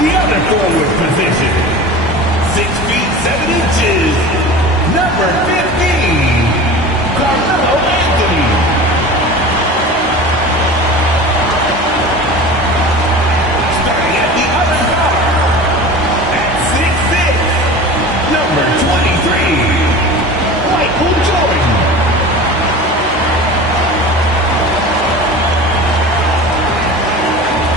the other forward position, 6 feet 7 inches, number 15, Carmelo Anthony. Starting at the other guard, at 6'6", number 23, Michael Jordan.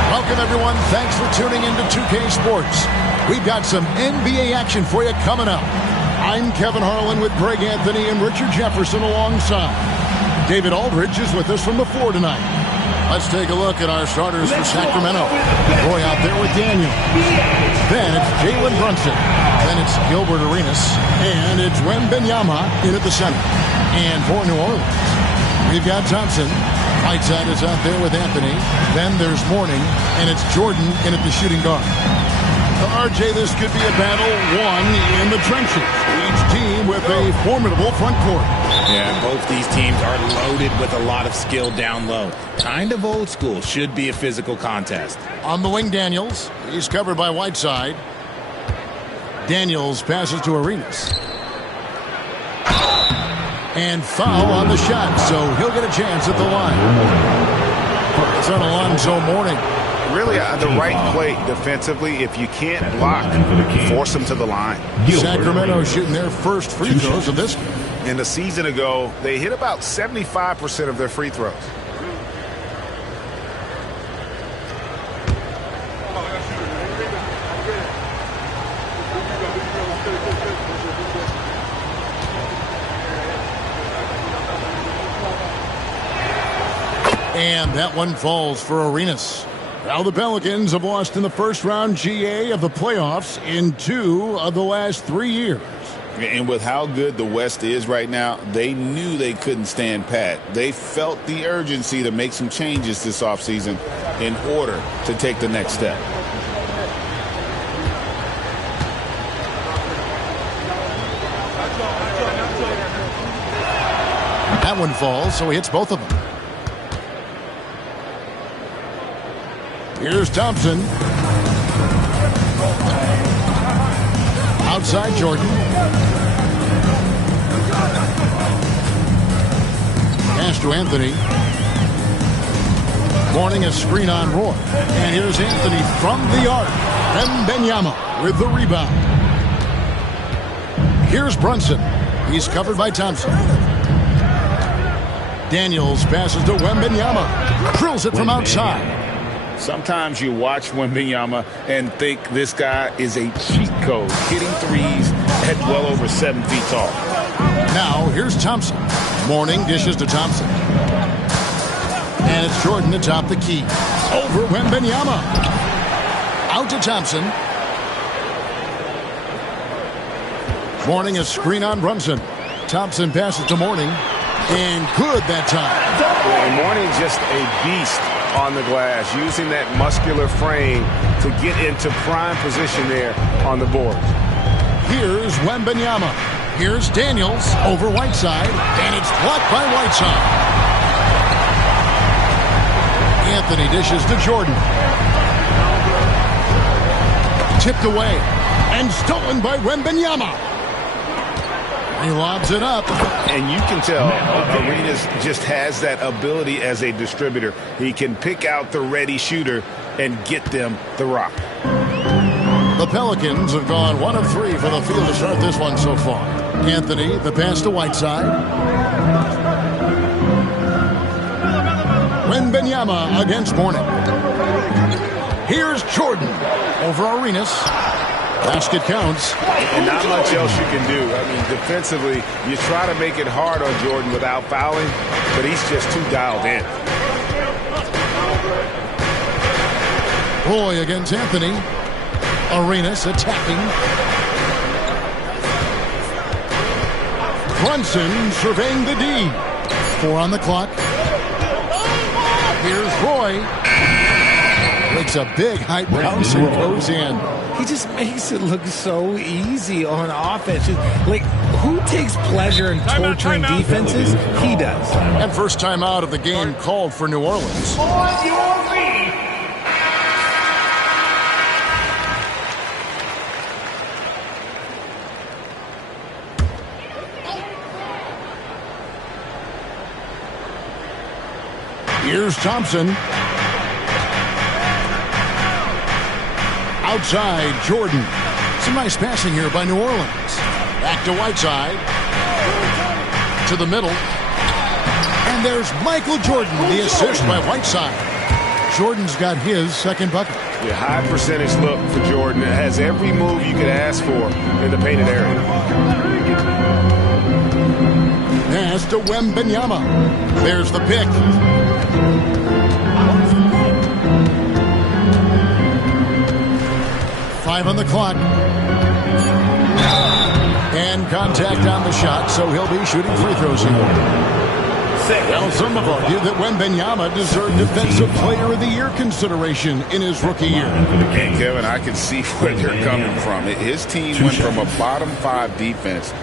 Welcome, everyone. Thanks for tuning into 2K Sports. We've got some NBA action for you coming up. I'm Kevin Harlan with Greg Anthony and Richard Jefferson alongside. David Aldridge is with us from the floor tonight. Let's take a look at our starters for Sacramento. Roy out there with Daniel. Then it's Jalen Brunson. Then it's Gilbert Arenas. And it's Wembanyama in at the center. And for New Orleans, we've got Thompson. Whiteside is out there with Anthony. Then there's Mourning, and it's Jordan in at the shooting guard. RJ, this could be a battle won in the trenches. Each team with a formidable front court. Yeah, both these teams are loaded with a lot of skill down low. Kind of old school. Should be a physical contest. On the wing, Daniels. He's covered by Whiteside. Daniels passes to Arenas. And foul on the shot, so he'll get a chance at the line. It's on Alonzo Mourning. Really the right play defensively. If you can't block, force them to the line. Sacramento shooting their first free throws of this game. And a season ago, they hit about 75% of their free throws. And that one falls for Arenas. Now the Pelicans have lost in the first round GA of the playoffs in 2 of the last 3 years. And with how good the West is right now, they knew they couldn't stand pat. They felt the urgency to make some changes this offseason in order to take the next step. That one falls, so he hits both of them. Here's Thompson. Outside Jordan. Pass to Anthony. Mourning a screen on Roy. And here's Anthony from the arc. Wembanyama with the rebound. Here's Brunson. He's covered by Thompson. Daniels passes to Wembanyama. Drills it from outside. Sometimes you watch Wembanyama and think this guy is a cheat code, hitting threes at well over 7 feet tall. Now, here's Thompson. Mourning dishes to Thompson. And it's Jordan atop the key. Over Wembanyama. Out to Thompson. Mourning a screen on Brunson. Thompson passes to Mourning. And good that time. Well, Mourning's just a beast on the glass, using that muscular frame to get into prime position there on the board. Here's Wembanyama. Here's Daniels over Whiteside, and it's blocked by Whiteside. Anthony dishes to Jordan. Tipped away and stolen by Wembanyama. He lobs it up. And you can tell Arenas just has that ability as a distributor. He can pick out the ready shooter and get them the rock. The Pelicans have gone 1 of 3 for the field to start this one so far. Anthony, the pass to Whiteside. Wembanyama against Mourning. Here's Jordan over Arenas. Basket counts. And not much else you can do. I mean, defensively, you try to make it hard on Jordan without fouling, but he's just too dialed in. Roy against Anthony. Arenas attacking. Brunson surveying the D. 4 on the clock. Here's Roy. Makes a big high bounce and goes in. He just makes it look so easy on offense. Like, who takes pleasure in torturing defenses? He does. And first time out of the game called for New Orleans. On your feet. Here's Thompson. Outside, Jordan. Some nice passing here by New Orleans. Back to Whiteside. To the middle. And there's Michael Jordan, the assist by Whiteside. Jordan's got his second bucket. Yeah, high percentage look for Jordan. It has every move you could ask for in the painted area. Pass to Wembanyama. There's the pick. Five on the clock. And contact on the shot, so he'll be shooting free throws here. Well, some have argued that Wembanyama deserved Defensive Player of the Year consideration in his rookie year. And Kevin, I can see where they're coming from. His team went from a bottom 5 defense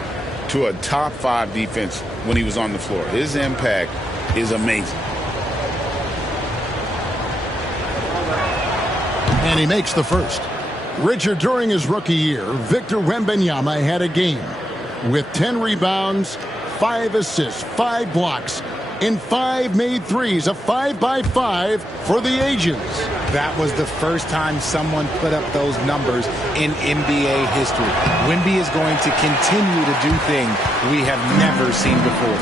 to a top 5 defense when he was on the floor. His impact is amazing. And he makes the first. Richard, during his rookie year, Victor Wembanyama had a game with 10 rebounds, 5 assists, 5 blocks, and 5 made threes, a 5-by-5 for the ages. That was the first time someone put up those numbers in NBA history. Wemby is going to continue to do things we have never seen before.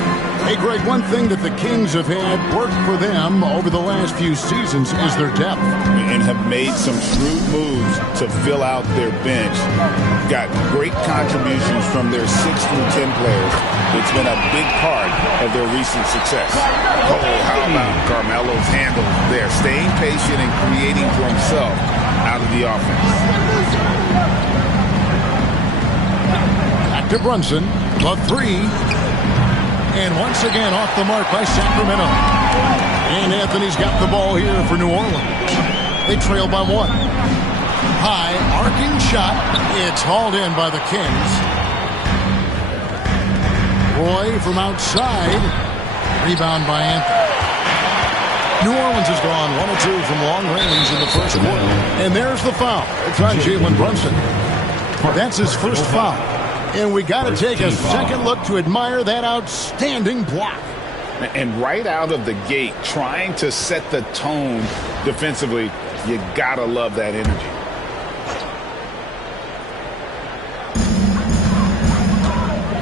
Hey, Greg, one thing that the Kings have had work for them over the last few seasons is their depth. And have made some shrewd moves to fill out their bench. Got great contributions from their 6 through 10 players. It's been a big part of their recent success. Oh, how about Carmelo's handle there, staying patient and creating for himself out of the offense. Back to Brunson, the 3. And once again off the mark by Sacramento. And Anthony's got the ball here for New Orleans. They trail by 1. High, arcing shot. It's hauled in by the Kings. Roy from outside. Rebound by Anthony. New Orleans has gone 1 of 2 from long range in the first quarter. And there's the foul. It's on Jalen Brunson. That's his first foul. And we got to take a second look to admire that outstanding block. And right out of the gate, trying to set the tone defensively, you got to love that energy.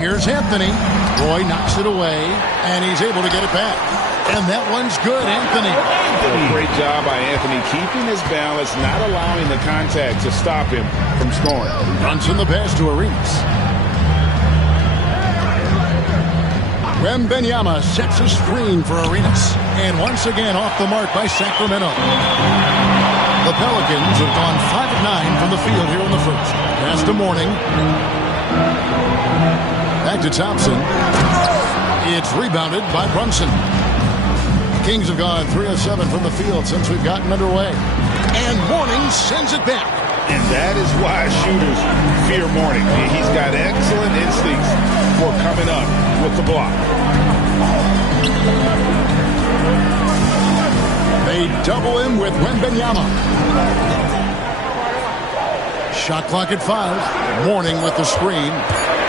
Here's Anthony. Roy knocks it away, and he's able to get it back. And that one's good, Anthony. Great job by Anthony, keeping his balance, not allowing the contact to stop him from scoring. Brunson the pass to Arenas. Wembanyama sets a screen for Arenas. And once again off the mark by Sacramento. The Pelicans have gone 5 of 9 from the field here in the first. Pass to Mourning. Back to Thompson. It's rebounded by Brunson. Kings have gone 3 of 7 from the field since we've gotten underway. And Mourning sends it back. And that is why shooters fear Mourning. He's got excellent instincts for coming up with the block. They double him with Wembanyama. Shot clock at 5. Mourning with the screen.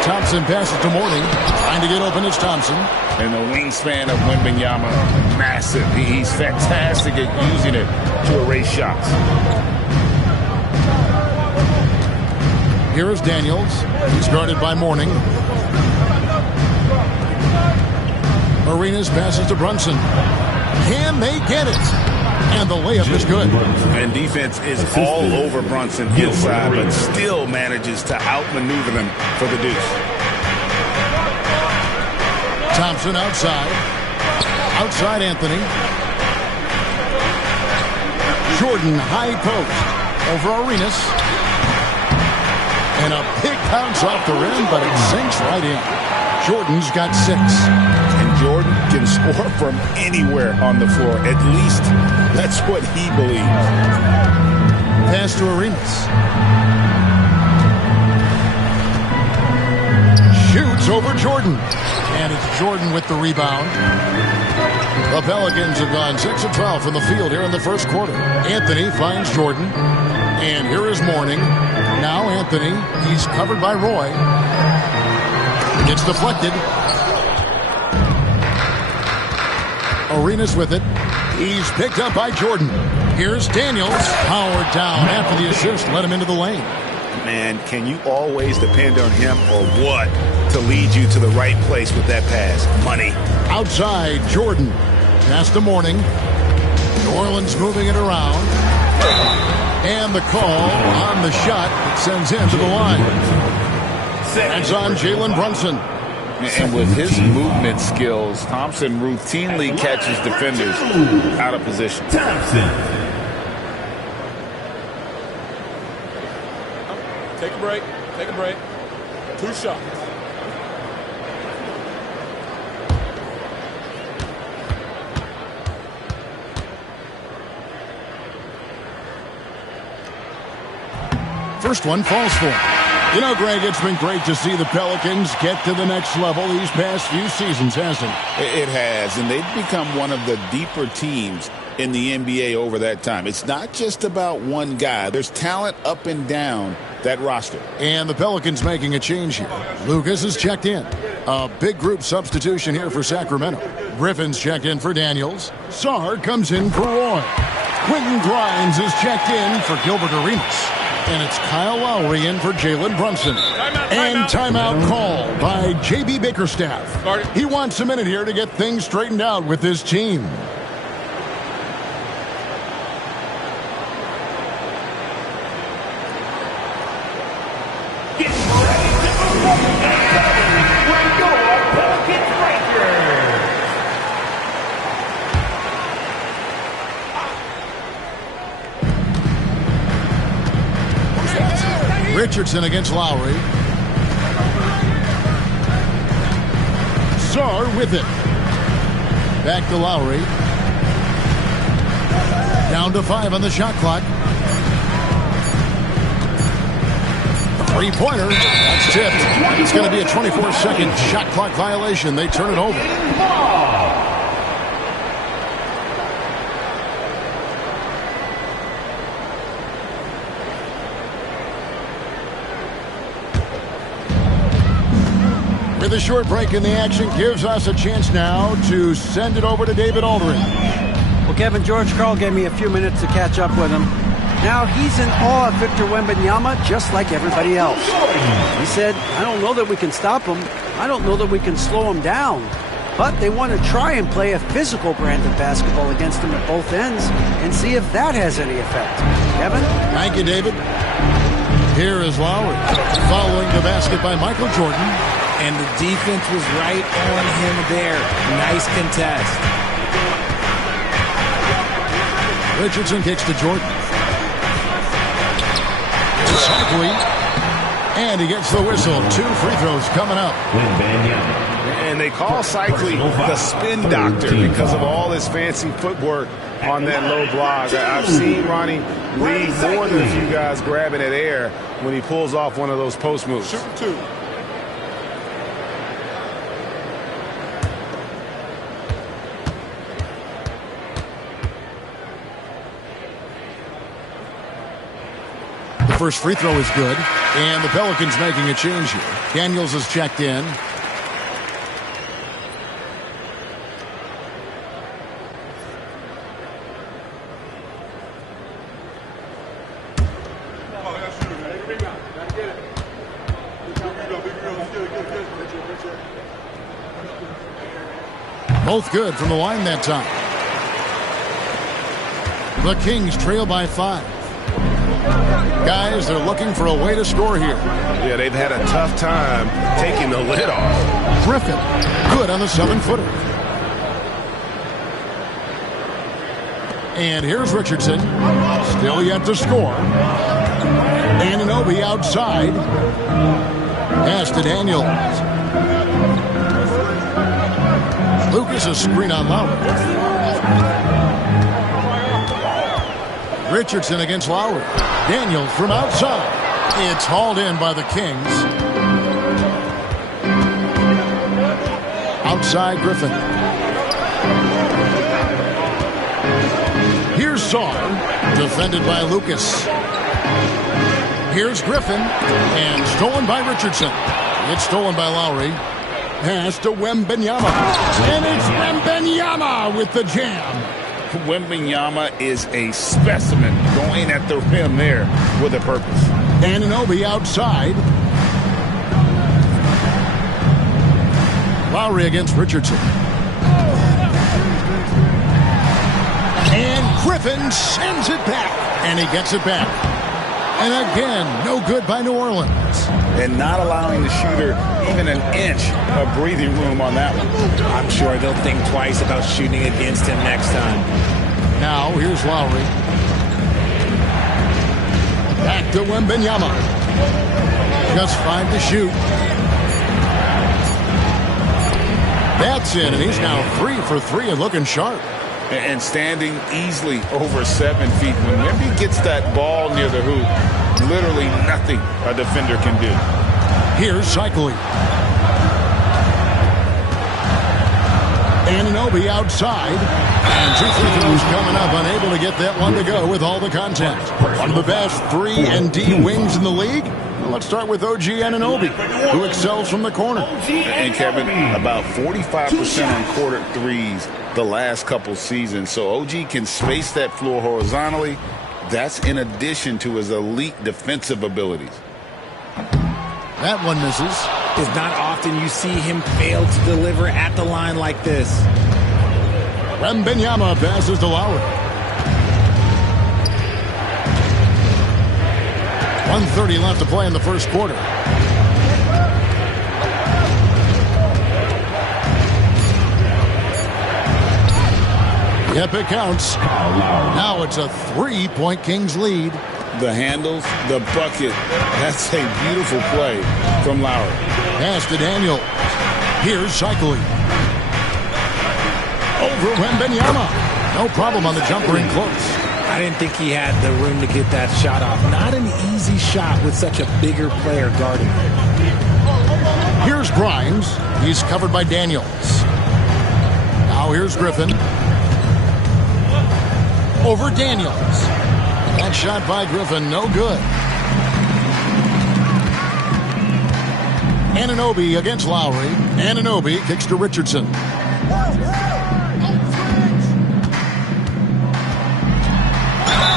Thompson passes to Mourning. Trying to get open is Thompson. And the wingspan of Wembanyama, massive. He's fantastic at using it to erase shots. Here is Daniels. He's guarded by Mourning. Arenas passes to Brunson. Can they get it? And the layup is good. And defense is all over Brunson inside, but still manages to outmaneuver them for the deuce. Thompson outside. Outside Anthony. Jordan high post. Over Arenas. And a big bounce off the rim, but it sinks right in. Jordan's got 6. And Jordan can score from anywhere on the floor. At least that's what he believes. Pass to Arenas. Shoots over Jordan. And it's Jordan with the rebound. The Pelicans have gone 6 of 12 from the field here in the first quarter. Anthony finds Jordan. And here is Mourning. Now Anthony. He's covered by Roy. It's deflected. Arenas with it. He's picked up by Jordan. Here's Daniels. Powered down after the assist. Let him into the lane. Man, can you always depend on him or what to lead you to the right place with that pass? Money. Outside, Jordan. Pass to Mourning. New Orleans moving it around. And the call on the shot that sends him to the line. That's on Jalen Brunson. And with his movement skills, Thompson routinely catches defenders out of position. Thompson. Take a break. Take a break. 2 shots. First one falls for him. You know, Greg, it's been great to see the Pelicans get to the next level these past few seasons, hasn't it? It has, and they've become one of the deeper teams in the NBA over that time. It's not just about one guy. There's talent up and down that roster. And the Pelicans making a change here. Lucas is checked in. A big group substitution here for Sacramento. Griffin's checked in for Daniels. Sarr comes in for Roy. Quentin Grimes is checked in for Gilbert Arenas. And it's Kyle Lowry in for Jalen Brunson. And timeout called by J.B. Bickerstaff. He wants a minute here to get things straightened out with his team. Get ready to move. We're your Pelicans Rangers. Richardson against Lowry. Sarr with it. Back to Lowry. Down to 5 on the shot clock. Three-pointer. That's tipped. It's going to be a 24-second shot clock violation. They turn it over. With a short break in the action gives us a chance now to send it over to David Aldridge. Well, Kevin, George Karl gave me a few minutes to catch up with him. Now he's in awe of Victor Wembanyama just like everybody else. He said, I don't know that we can stop him. I don't know that we can slow him down. But they want to try and play a physical brand of basketball against him at both ends and see if that has any effect. Kevin? Thank you, David. Here is Lowry following the basket by Michael Jordan. And the defense was right on him there. Nice contest. Richardson kicks to Jordan. Cycling. And he gets the whistle. 2 free throws coming up. And they call Cycling the spin doctor because of all his fancy footwork on that low block. I've seen Ronnie lead more than a few guys grabbing at air when he pulls off one of those post moves. Shoot 2. First free throw is good, and the Pelicans making a change here. Daniels is checked in. Both good from the line that time. The Kings trail by 5. Guys, they're looking for a way to score here. Yeah, they've had a tough time taking the lid off. Griffin, good on the 7-footer. And here's Richardson, still yet to score. Anunoby outside. Pass to Daniels. Lucas a screen on Lowry. Richardson against Lowry. Daniels from outside. It's hauled in by the Kings. Outside Griffin. Here's Sarr. Defended by Lucas. Here's Griffin. And stolen by Richardson. It's stolen by Lowry. Pass to Wembanyama. And it's Wembanyama with the jam. Wembanyama is a specimen going at the rim there with a purpose. Anunoby outside. Lowry against Richardson. And Griffin sends it back. And he gets it back. And again, no good by New Orleans. And not allowing the shooter even an inch of breathing room on that one. I'm sure they'll think twice about shooting against him next time. Now, here's Lowry. Back to Wembanyama. Just 5 to shoot. That's in, and he's now 3 for 3 and looking sharp. And standing easily over 7 feet. When Wemby gets that ball near the hoop, literally nothing a defender can do. Here's Cycling. Anunoby outside. And 2 free throws coming up, unable to get that one to go with all the contact. One of the best 3-and-D wings in the league. Well, let's start with OG Anunoby, who excels from the corner. And Kevin, about 45% on quarter threes the last couple seasons. So OG can space that floor horizontally. That's in addition to his elite defensive abilities. That one misses. It's not often you see him fail to deliver at the line like this. Wembanyama passes to Lowry. 1:30 left to play in the first quarter. Yep, it counts. Now it's a 3-point Kings lead. The handles, the bucket. That's a beautiful play from Lowry. Pass to Daniel. Here's Cycling. Over Wembanyama. No problem on the jumper in close. I didn't think he had the room to get that shot off. Not an easy shot with such a bigger player guarding him. Here's Grimes. He's covered by Daniels. Now here's Griffin. Over Daniels. That shot by Griffin, no good. Anunoby against Lowry. Anunoby kicks to Richardson.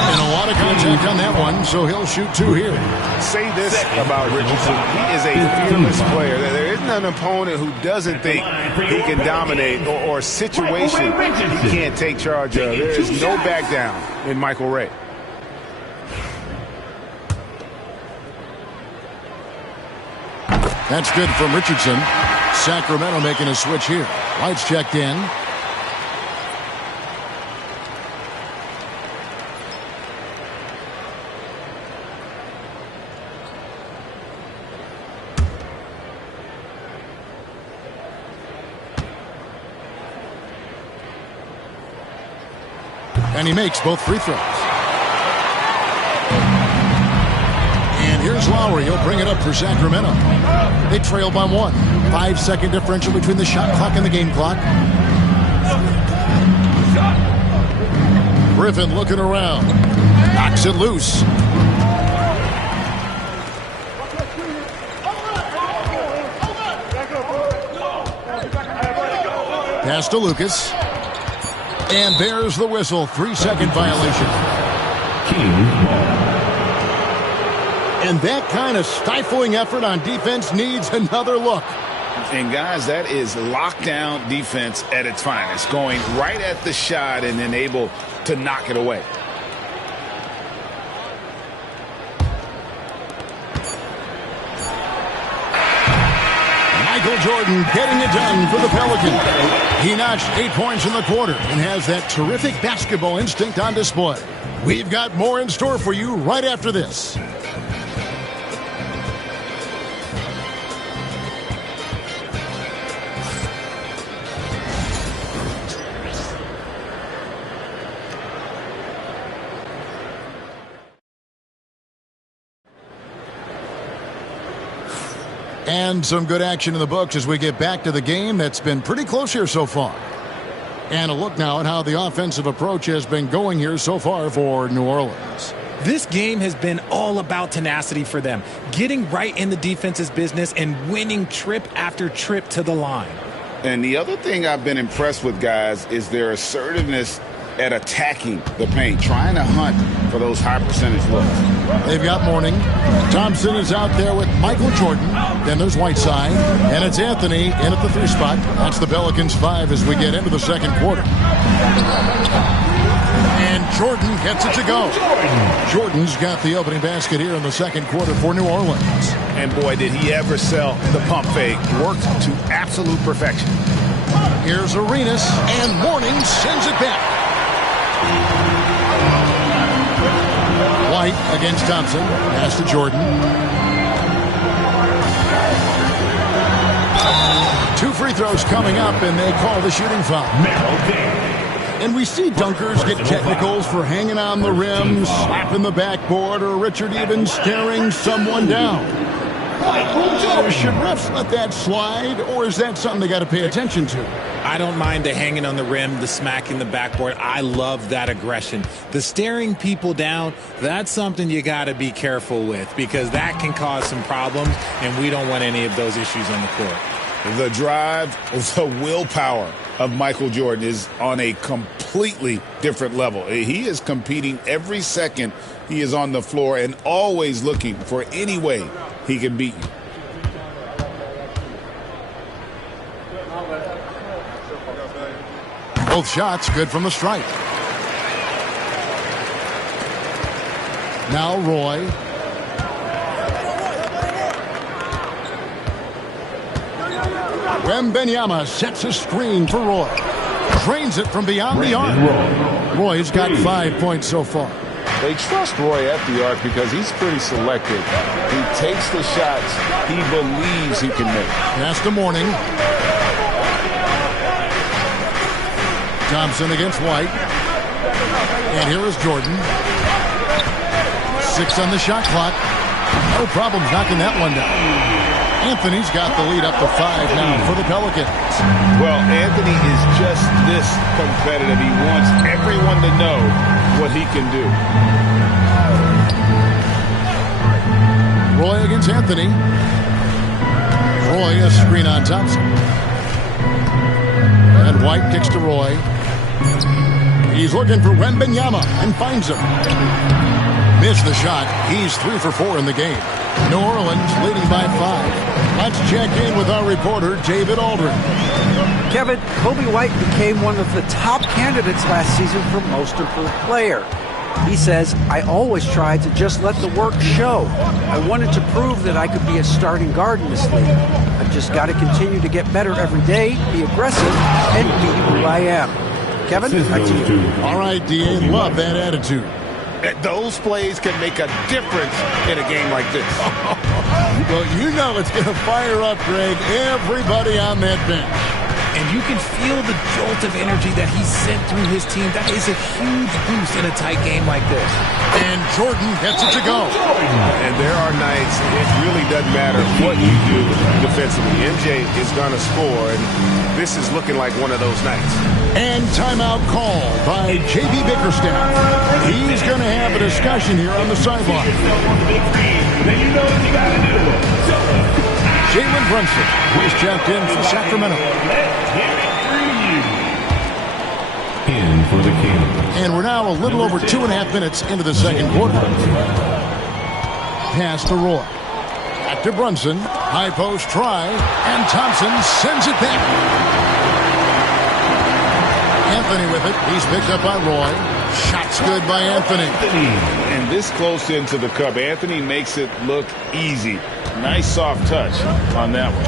And a lot of contact on that one, so he'll shoot 2 here. Say this about Richardson. He is a fearless player. There isn't an opponent who doesn't think he can dominate or a situation he can't take charge of. There is no back down in Michael Ray. That's good from Richardson. Sacramento making a switch here. Lights checked in. And he makes both free throws. And here's Lowry. He'll bring it up for Sacramento. They trail by 1. 5-second differential between the shot clock and the game clock. Griffin looking around. Knocks it loose. Pass to Lucas. And there's the whistle. 3-second violation. And that kind of stifling effort on defense needs another look. And guys, that is lockdown defense at its finest. Going right at the shot and then able to knock it away. Michael Jordan getting it done for the Pelicans. He notched 8 points in the quarter and has that terrific basketball instinct on display. We've got more in store for you right after this. And some good action in the books as we get back to the game that's been pretty close here so far. And a look now at how the offensive approach has been going here so far for New Orleans. This game has been all about tenacity for them, getting right in the defense's business and winning trip after trip to the line. And the other thing I've been impressed with, guys, is their assertiveness at attacking the paint, trying to hunt for those high percentage looks. They've got Mourning. Thompson is out there with Michael Jordan. Then there's Whiteside. And it's Anthony in at the 3 spot. That's the Pelicans 5 as we get into the second quarter. And Jordan gets it to go. Jordan's got the opening basket here in the second quarter for New Orleans. And boy, did he ever sell the pump fake. Worked to absolute perfection. Here's Arenas, and Mourning sends it back. White against Thompson. Pass to Jordan. 2 free throws coming up, and they call the shooting foul. And we see dunkers get technicals for hanging on the rim, slapping the backboard, or Richard even staring someone down. Should refs let that slide, or is that something they got to pay attention to? I don't mind the hanging on the rim, the smacking the backboard. I love that aggression. The staring people down, that's something you got to be careful with because that can cause some problems, and we don't want any of those issues on the court. The drive, the willpower of Michael Jordan is on a completely different level. He is competing every second he is on the floor and always looking for any way he can beat you. Both shots good from the stripe. Now Roy. Wembanyama sets a screen for Roy. Drains it from beyond the arc. Roy's got 5 points so far. They trust Roy at the arc because he's pretty selective. He takes the shots he believes he can make. Pass to Mourning. Thompson against White. And here is Jordan. 6 on the shot clock. No problems knocking that one down. Anthony's got the lead up to 5 now for the Pelicans. Well, Anthony is just this competitive. He wants everyone to know what he can do. Roy against Anthony. Roy a screen on Thompson. And White kicks to Roy. He's looking for Wembanyama and finds him. Missed the shot. He's 3 for 4 in the game. New Orleans leading by 5. Let's check in with our reporter, David Aldrin. Kevin, Kobe White became one of the top candidates last season for Most Improved Player. He says, I always tried to just let the work show. I wanted to prove that I could be a starting guard in this league. I've just got to continue to get better every day, be aggressive, and be who I am. Kevin, back to you. All right, D.A., love that attitude. Those plays can make a difference in a game like this. Well, you know it's going to fire up, Greg, everybody on that bench. And you can feel the jolt of energy that he sent through his team. That is a huge boost in a tight game like this. And Jordan gets it to go. And there are nights it really doesn't matter what you do defensively. MJ is going to score, and this is looking like one of those nights. And timeout call by J.B. Bickerstaff. He's going to have a discussion here on the sideline. Then you know what you got to do. Jalen Brunson was checked in for Sacramento. Let's get it through you. In for the Kings. And we're now a little over 2.5 minutes into the second quarter. Pass to Roy. Back to Brunson. High post try. And Thompson sends it back. Anthony with it. He's picked up by Roy. Shots good by Anthony. And this close into the cup, Anthony makes it look easy. Nice soft touch on that one.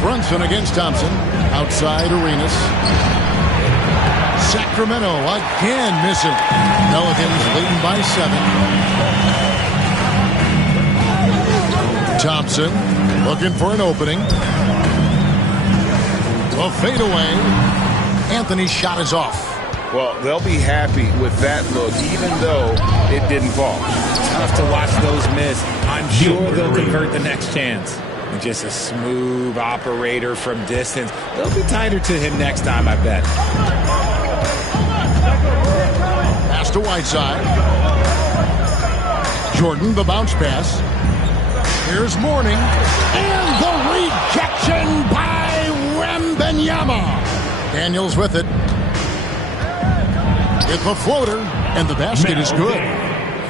Brunson against Thompson. Outside Arenas. Sacramento again missing. Pelicans leading by 7. Thompson looking for an opening. A fadeaway. Anthony's shot is off. Well, they'll be happy with that look, even though it didn't fall. Tough to watch those miss. I'm sure they'll convert the next chance. And just a smooth operator from distance. They'll be tighter to him next time, I bet. Pass to Whiteside. Jordan, the bounce pass. Here's Mourning. And the rejection by Wembanyama. Daniels with it. It's a floater, and the basket is good.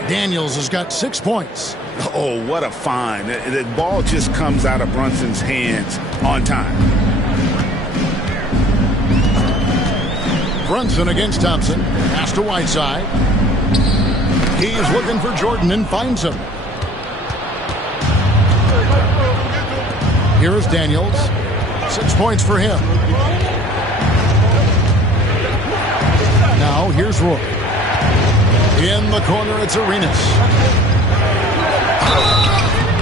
Daniels has got 6 points. Oh, what a find. The ball just comes out of Brunson's hands on time. Brunson against Thompson. Pass to Whiteside. He's looking for Jordan and finds him. Here is Daniels. 6 points for him. Now here's Roy. In the corner, it's Arenas.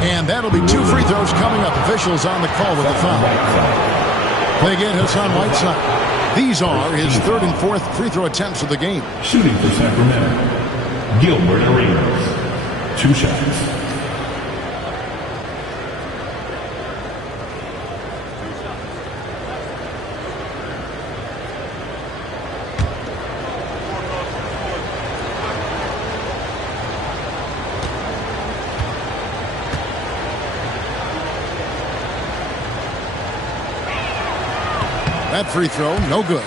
And that'll be 2 free throws coming up. Officials on the call with a foul. They get Hassan Whiteside. These are his 3rd and 4th free throw attempts of the game. Shooting for Sacramento, Gilbert Arenas. 2 shots. That free throw, no good.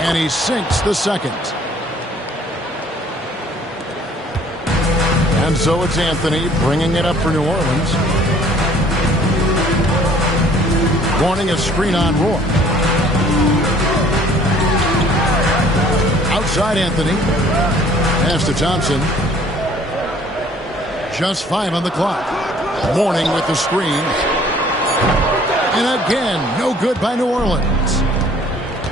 And he sinks the second. And so it's Anthony bringing it up for New Orleans. Warning a screen on Roy. Outside Anthony. Pass to Thompson. Just 5 on the clock. Mourning with the screen. And again, no good by New Orleans.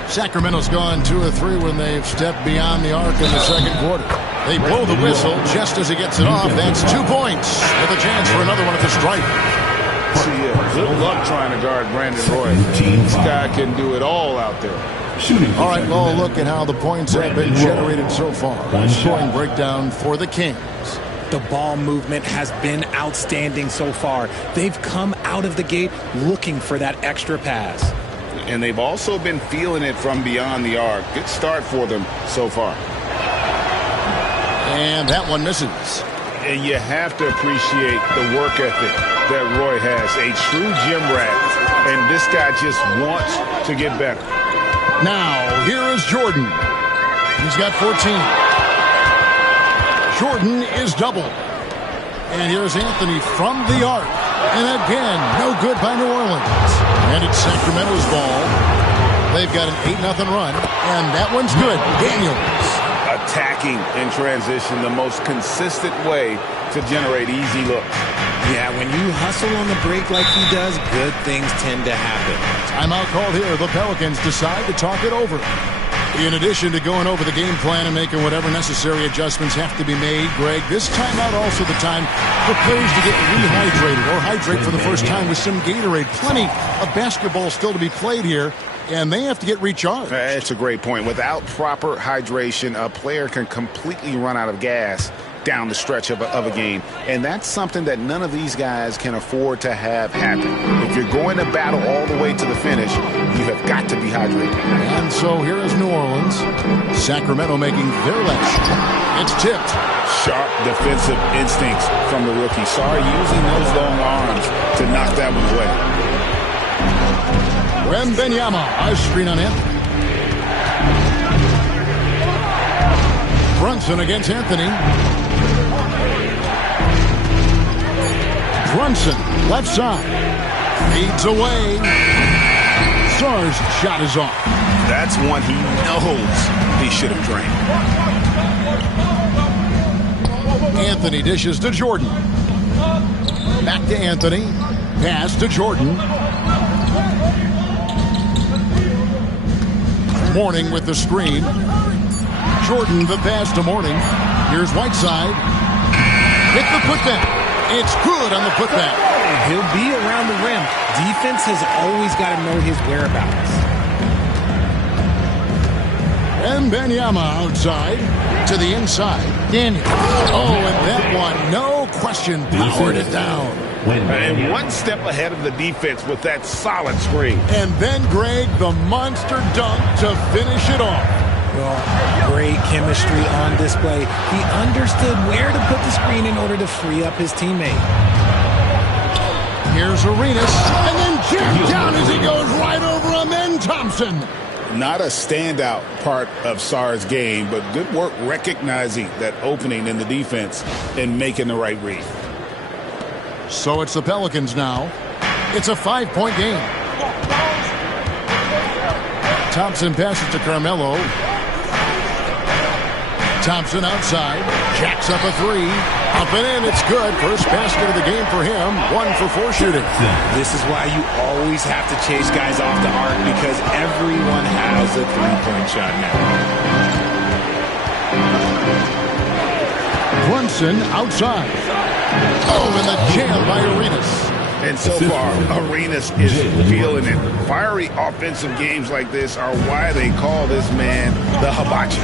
Sacramento's gone 2 of 3 when they've stepped beyond the arc in the second quarter. They blow the whistle just as he gets it off. That's 2 points with a chance for another one at the stripe. Good luck trying to guard Brandon Roy. This guy can do it all out there. All right, well, look at how the points have been generated so far. Scoring breakdown for the Kings. The ball movement has been outstanding so far. They've come out of the gate looking for that extra pass. And they've also been feeling it from beyond the arc. Good start for them so far. And that one misses. And you have to appreciate the work ethic that Roy has. A true gym rat. And this guy just wants to get better. Now, here is Jordan. He's got 14. Jordan is doubled. And here's Anthony from the arc. And again, no good by New Orleans. And it's Sacramento's ball. They've got an 8-0 run. And that one's good. Daniels. Attacking in transition, the most consistent way to generate easy looks. Yeah, when you hustle on the break like he does, good things tend to happen. Timeout called here. The Pelicans decide to talk it over. In addition to going over the game plan and making whatever necessary adjustments have to be made, Greg, this timeout also the time for players to get rehydrated or hydrate for the first time with some Gatorade. Plenty of basketball still to be played here, and they have to get recharged. That's a great point. Without proper hydration, a player can completely run out of gas down the stretch of a game. And that's something that none of these guys can afford to have happen. If you're going to battle all the way to the finish, you have got to be hydrated. And so here is New Orleans. Sacramento making their last shot. It's tipped. Sharp defensive instincts from the rookie. Sorry, using those long arms to knock that one away. Wembenyama, a screen on him. Brunson against Anthony. Brunson, left side. Feeds away. Sarr's shot is off. That's one he knows he should have drained. Anthony dishes to Jordan. Back to Anthony. Pass to Jordan. Mourning with the screen. Jordan the pass to Mourning. Here's Whiteside. Hit the putback. It's good on the putback. He'll be around the rim. Defense has always got to know his whereabouts. Wembanyama outside to the inside. Daniel. Oh, and that one, no question, powered it down. And one step ahead of the defense with that solid screen. And then, Greg, the monster dunk to finish it off. Well, great chemistry on display. He understood where to put the screen in order to free up his teammate. Here's Arenas, and then jammed down as he goes right over Amen Thompson. Not a standout part of Sarr's game, but good work recognizing that opening in the defense and making the right read. So it's the Pelicans now. It's a 5-point game. Thompson passes to Carmelo. Thompson outside. Jacks up a three. Up and in. It's good. First basket of the game for him. 1 for 4 shooting. This is why you always have to chase guys off the arc, because everyone has a three-point shot now. Brunson outside. Oh, and the jam by Arenas. And so far, Arenas is feeling it. Fiery offensive games like this are why they call this man the hibachi.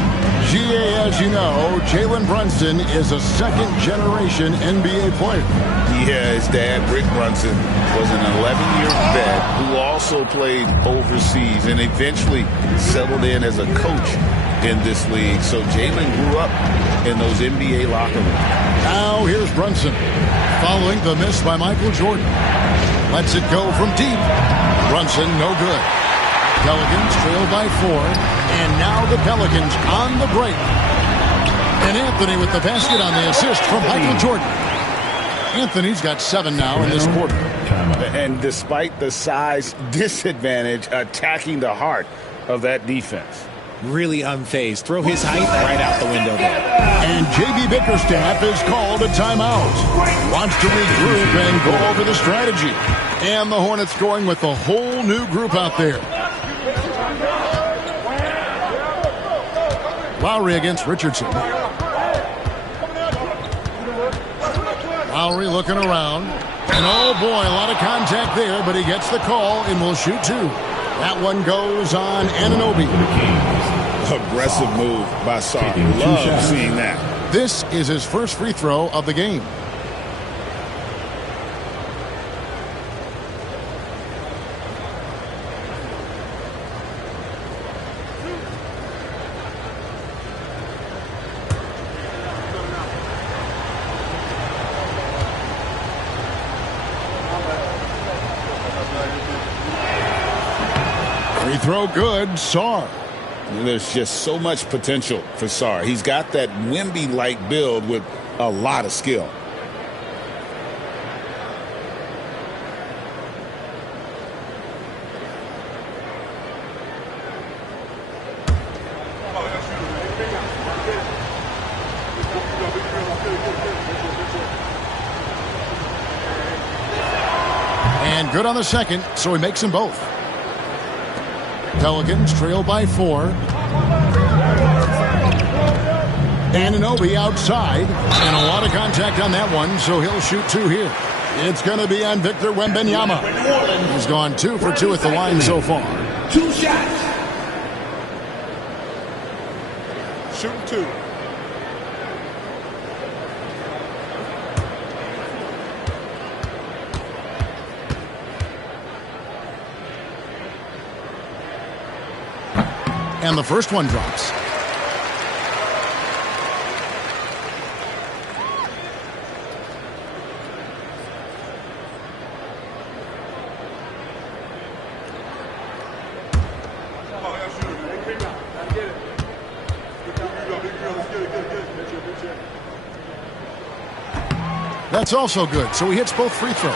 GA, as you know, Jalen Brunson is a second-generation NBA player. Yeah, his dad, Rick Brunson, was an 11-year vet who also played overseas and eventually settled in as a coach in this league. So Jalen grew up in those NBA locker rooms. Now here's Brunson, following the miss by Michael Jordan. Lets it go from deep. Brunson, no good. Pelicans trail by 4, and now the Pelicans on the break. And Anthony with the basket on the assist from Michael Jordan. Anthony's got 7 now in this quarter. And despite the size disadvantage, attacking the heart of that defense. Really unfazed. Throw his height right out the window there. And J.B. Bickerstaff is called a timeout. Wants to regroup and go over the strategy. And the Hornets going with a whole new group out there. Lowry against Richardson. Lowry looking around. And oh boy, a lot of contact there, but he gets the call and will shoot 2. That one goes on Anunoby. Aggressive move by Sarr. Love seeing that. This is his first free throw of the game. Free throw good, Sarr. There's just so much potential for Sarr. He's got that Wemby-like build with a lot of skill. And good on the second, so he makes them both. Pelicans trail by 4. Anunoby outside, and a lot of contact on that one, so he'll shoot 2 here. It's going to be on Victor Wembanyama. He's gone 2 for 2 at the line so far. 2 shots. Shooting 2. And the first one drops. That's also good, so he hits both free throws.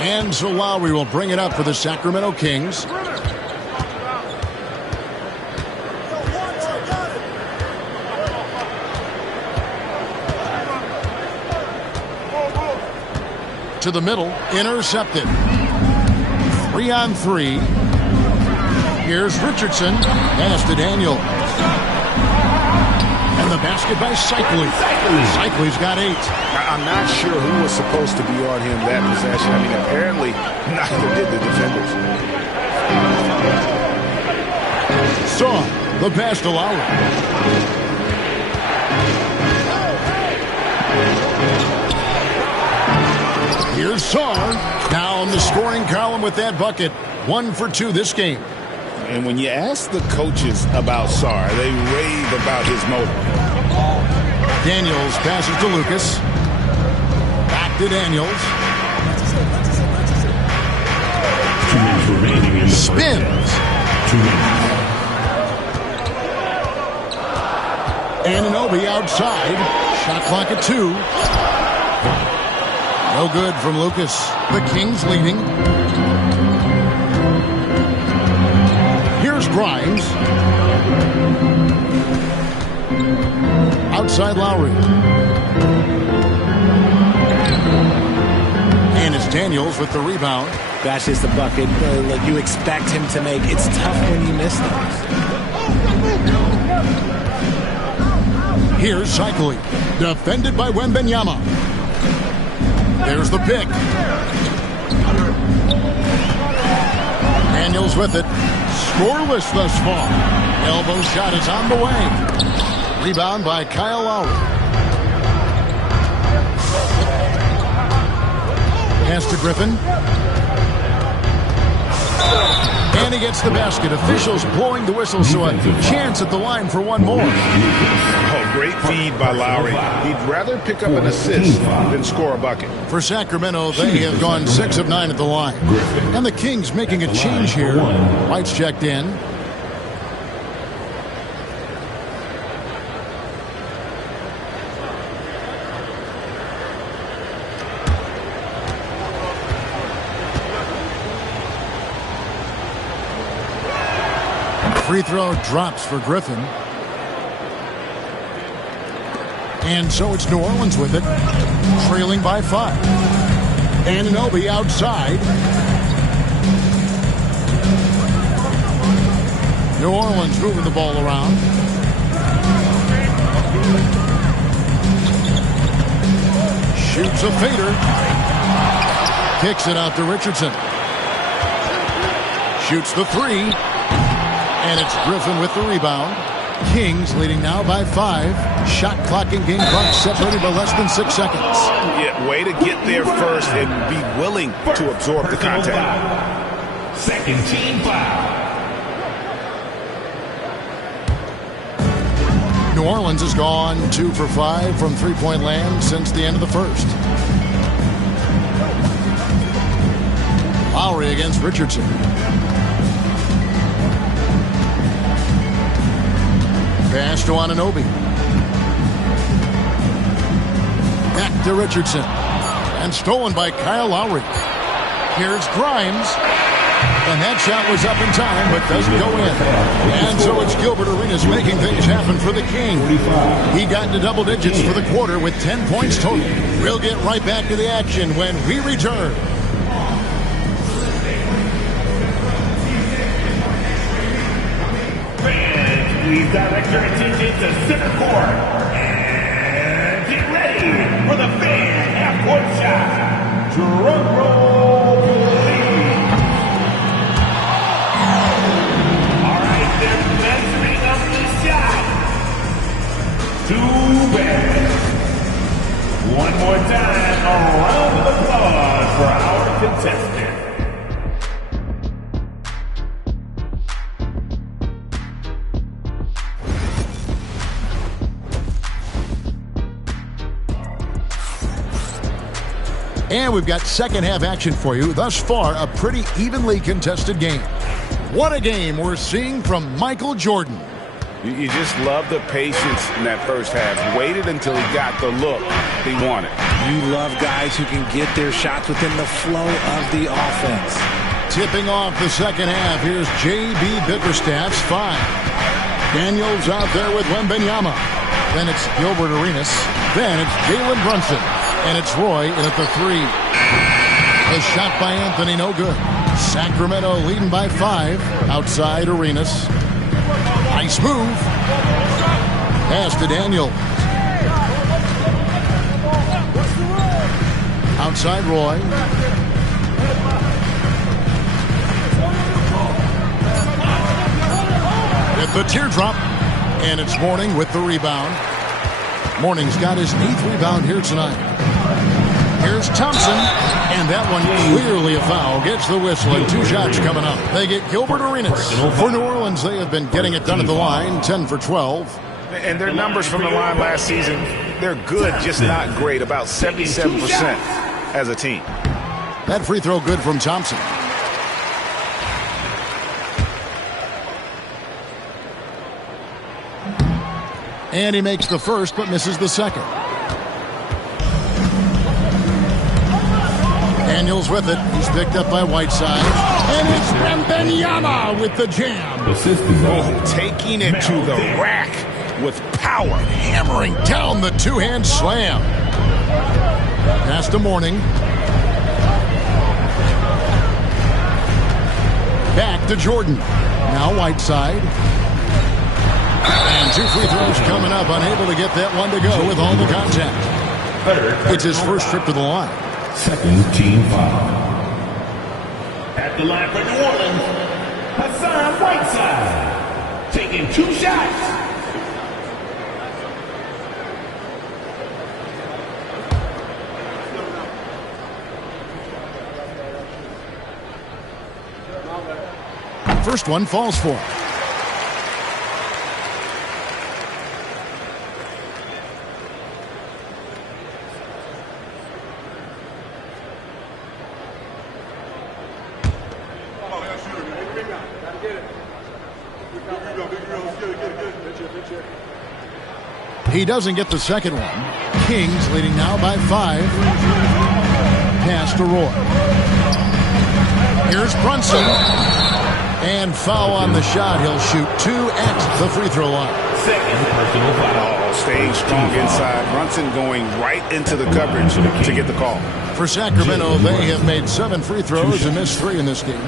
And so Lowry will bring it up for the Sacramento Kings. To the middle, intercepted. 3-on-3. Here's Richardson. Pass to Daniel. And the basket by Cycli. Cycli's got 8. I'm not sure who was supposed to be on him that possession. I mean, apparently neither did the defenders. saw the pass to Lowry. Here's Sarr, now in the scoring column with that bucket. 1 for 2 this game. And when you ask the coaches about Sarr, they rave about his motor. Daniels passes to Lucas. Back to Daniels. 2 minutes remaining in the Spins. 2 minutes. Anunoby outside. Shot clock at 2. No good from Lucas. The Kings leading. Here's Grimes. Outside Lowry. And it's Daniels with the rebound. That's just the bucket like you expect him to make. It's tough when you miss those. Here's Cycling. Defended by Wembanyama. There's the pick. Daniels with it. Scoreless thus far. Elbow shot is on the way. Rebound by Kyle Lowry. Pass to Griffin. And he gets the basket. Officials blowing the whistle, so a chance at the line for one more. Oh, great feed by Lowry. He'd rather pick up an assist than score a bucket. For Sacramento, they have gone 6 of 9 at the line. And the Kings making a change here. White's checked in. Free throw drops for Griffin. And so it's New Orleans with it, trailing by 5. Anunoby outside. New Orleans moving the ball around. Shoots a fader. Kicks it out to Richardson. Shoots the 3. And it's Griffin with the rebound. Kings leading now by 5. Shot clock and game clock separated by less than 6 seconds. Yeah, way to get there first and be willing to absorb the contact. Second team foul. New Orleans has gone 2 for 5 from three-point land since the end of the first. Lowry against Richardson. Pass to Anunoby. Back to Richardson. And stolen by Kyle Lowry. Here's Grimes. And that shot was up in time, but doesn't go in. And so it's Gilbert Arenas making things happen for the King. He got into double digits for the quarter with 10 points total. We'll get right back to the action when we return. Please direct your attention to center court. And get ready for the fan half-court shot. Drum roll, please. All right, they're measuring up the shot. Too bad. One more time, a round of applause for our contestant. And we've got second half action for you. Thus far, a pretty evenly contested game. What a game we're seeing from Michael Jordan. You just love the patience in that first half. Waited until he got the look he wanted. You love guys who can get their shots within the flow of the offense. Tipping off the second half, here's J.B. Bickerstaff's 5. Daniels out there with Wembanyama. Then it's Gilbert Arenas. Then it's Jalen Brunson. And it's Roy in at the 3. A shot by Anthony, no good. Sacramento leading by 5. Outside Arenas. Nice move. Pass to Daniel. Outside Roy. with the teardrop. And it's Mourning with the rebound. Mourning's got his 8th rebound here tonight. Here's Thompson, and that one clearly a foul. Gets the whistle, and 2 shots coming up. They get Gilbert Arenas. For New Orleans, they have been getting it done at the line, 10 for 12. And their numbers from the line last season, they're good, just not great, about 77% as a team. That free throw good from Thompson. And he makes the first, but misses the second. Daniels with it. He's picked up by Whiteside. And it's Wembanyama with the jam. Taking it to the rack with power. Hammering down the two-hand slam. Pass to Mourning. Back to Jordan. Now Whiteside. And 2 free throws coming up. Unable to get that one to go with all the contact. It's his first trip to the line. Second team foul. At the line for New Orleans, Hassan Whiteside. Taking 2 shots. First one falls for him. He doesn't get the second one. Kings leading now by 5. Pass to Roy. Here's Brunson. And foul on the shot. He'll shoot 2 at the free throw line. Second personal foul. Staying strong inside. Brunson going right into the coverage to get the call. For Sacramento, they have made 7 free throws and missed 3 in this game.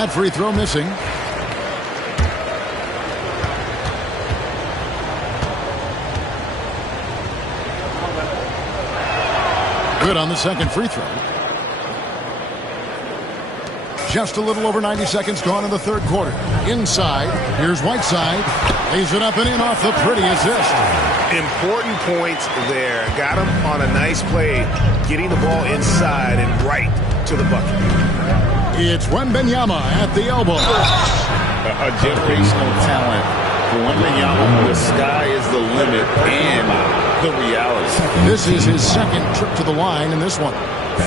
That free throw missing. Good on the second free throw. Just a little over 90 seconds gone in the third quarter. Inside, here's Whiteside. Lays it up and in off the pretty assist. Important points there. Got him on a nice play, getting the ball inside and right to the bucket. It's Wembanyama at the elbow. A generational talent for Wembanyama. The sky is the limit and the reality. This is his second trip to the line in this one.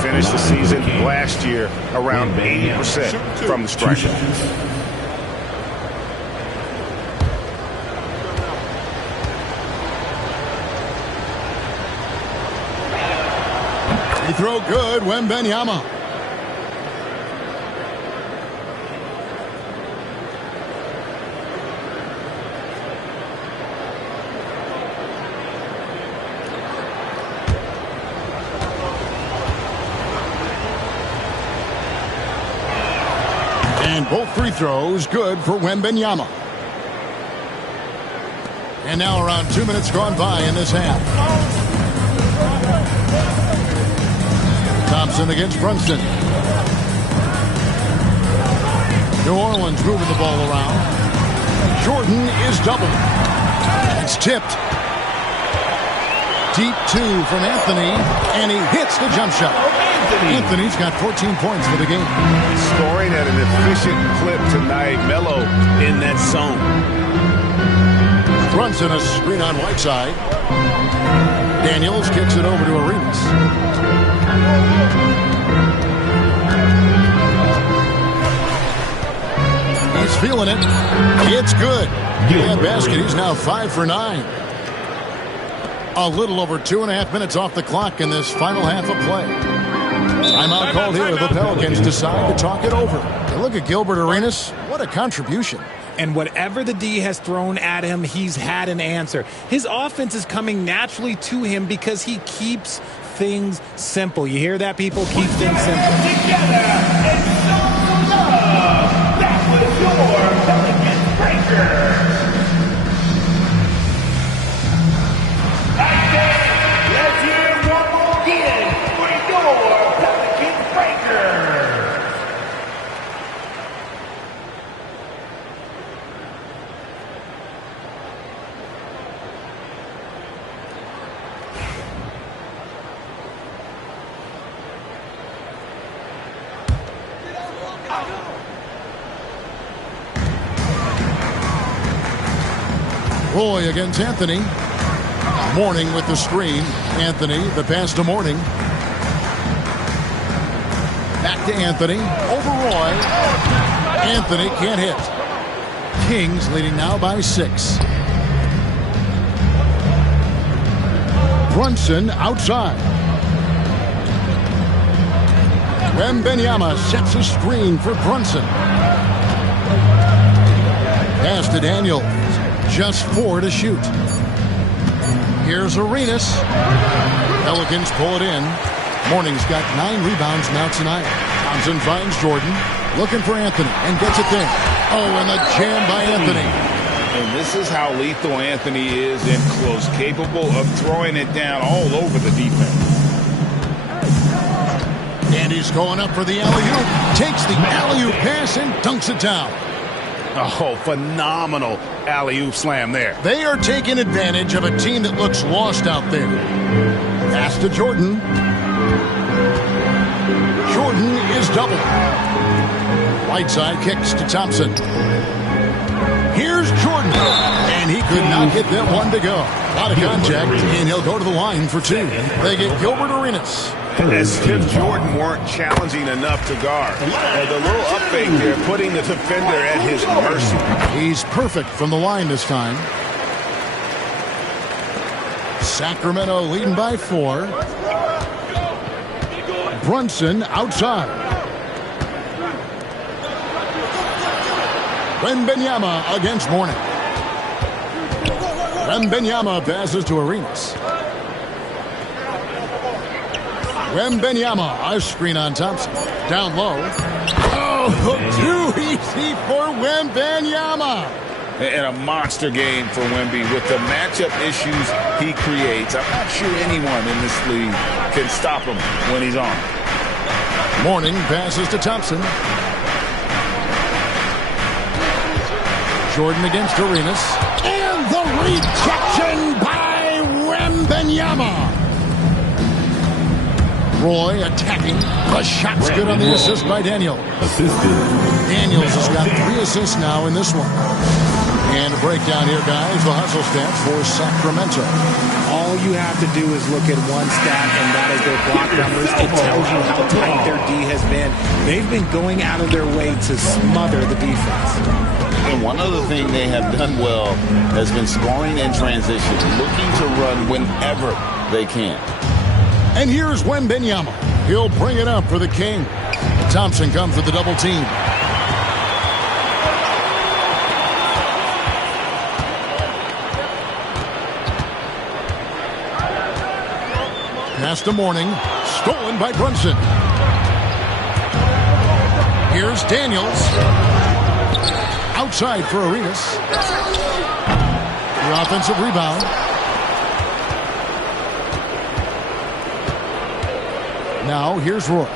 Finished the season last year around 80% from the stripe. Free throw good, Wembanyama. And both free throws good for Wembanyama. And now around 2 minutes gone by in this half. Thompson against Brunson. New Orleans moving the ball around. Jordan is doubled. It's tipped. Deep 2 from Anthony, and he hits the jump shot. Anthony's got 14 points for the game. Scoring at an efficient clip tonight. Melo in that zone. Brunson a screen on Whiteside. Daniels kicks it over to Arenas. He's feeling it. It's good. That basket, he's now 5 for 9. A little over 2.5 minutes off the clock in this final half of play. Timeout called here. The Pelicans decide to talk it over. And look at Gilbert Arenas. What a contribution. And whatever the D has thrown at him, he's had an answer. His offense is coming naturally to him because he keeps things simple. You hear that, people? Keep things simple. Together and show some love. That was your Pelicans breaker. Let's hear it one more again for your Pelicans Roy against Anthony. Mourning with the screen. Anthony, the pass to Mourning. Back to Anthony. Over Roy. Anthony can't hit. Kings leading now by 6. Brunson outside. Wembanyama sets a screen for Brunson. Pass to Daniel. Just 4 to shoot. Here's Arenas. Pelicans pull it in. Mourning's got 9 rebounds now tonight. Thompson finds Jordan. Looking for Anthony and gets it there. Oh, and a jam by Anthony. And this is how lethal Anthony is in close, capable of throwing it down all over the defense. And he's going up for the alley-oop. Takes the alley-oop pass and dunks it down. Oh, phenomenal alley-oop slam there. They are taking advantage of a team that looks lost out there. Pass to Jordan. Jordan is doubled. Right side kicks to Thompson. Here's Jordan. And he could not get that one to go. A lot of contact, and he'll go to the line for 2. They get Gilbert Arenas. As if Jordan weren't challenging enough to guard. The little up fake there, putting the defender at his mercy. He's perfect from the line this time. Sacramento leading by 4. Brunson outside. Wembanyama against Mourning. Wembanyama passes to Arenas. Wembanyama, a screen on Thompson. Down low. Oh, too easy for Wembanyama. And a monster game for Wemby with the matchup issues he creates. I'm not sure anyone in this league can stop him when he's on. Mourning passes to Thompson. Jordan against Arenas. And the rejection by Wembanyama. Roy attacking. The shot's good on the assist by Daniel. Daniels has got 3 assists now in this one. And a breakdown here, guys. The hustle stats for Sacramento. All you have to do is look at one stat, and that is their block numbers. It tells you how tight their D has been. They've been going out of their way to smother the defense. And one other thing they have done well has been scoring in transition, looking to run whenever they can. And here's Wembanyama. He'll bring it up for the King. Thompson comes with the double team. Pass to Mourning. Stolen by Brunson. Here's Daniels. Outside for Arenas. The offensive rebound. Now here's Roy.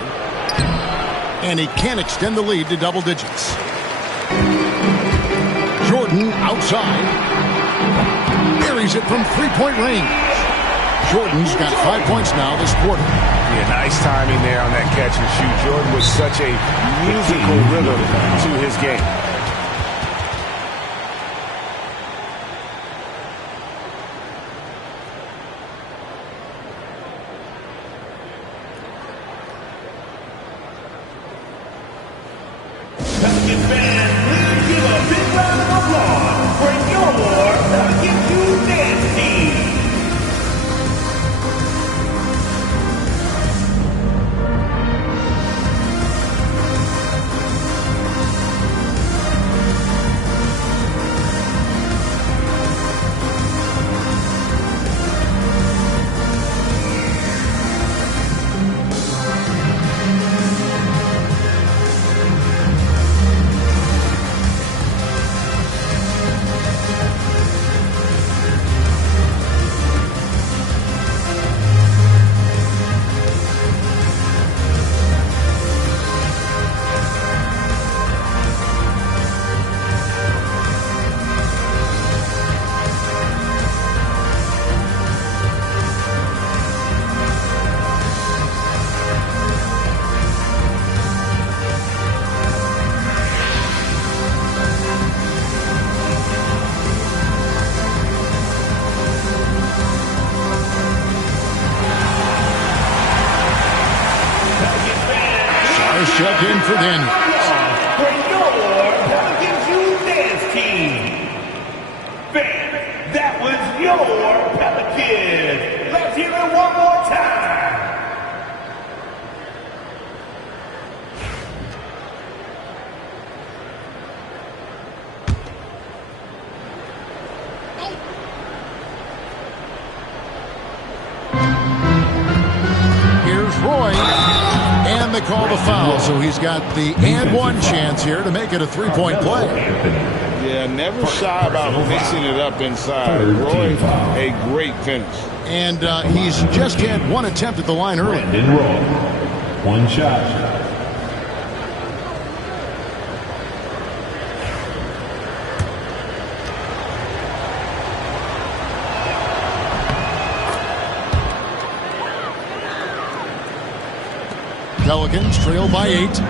And he can't extend the lead to double digits. Jordan outside. Buries it from 3-point range. Jordan's got 5 points now this quarter. Yeah, nice timing there on that catch and shoot. Jordan with such a musical rhythm to his game. Pelican fans, please give a big round of applause for your Pelican 2 dance team. back in for Daniels. For your Pelicans dance team. Fans, that was your Pelicans. Let's hear it one more time. Roy, and they call the foul, so he's got the and one chance here to make it a three-point play. Yeah, never shy about mixing it up inside. Roy, a great finish. And he's just had one attempt at the line early. One shot. Pelicans trail by 8.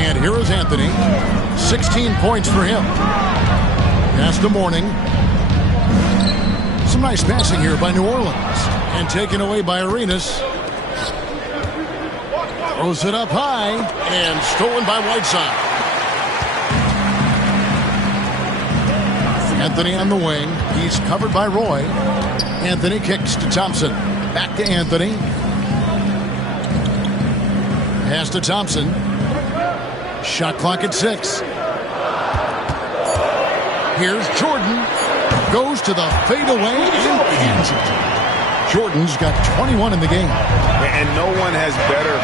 And here is Anthony. 16 points for him. Pass to Mourning. Some nice passing here by New Orleans. And taken away by Arenas. Throws it up high. And stolen by Whiteside. Anthony on the wing. He's covered by Roy. Anthony kicks to Thompson. Back to Anthony. Pass to Thompson. Shot clock at 6. Here's Jordan. Goes to the fadeaway and pins it. Jordan's got 21 in the game. And no one has better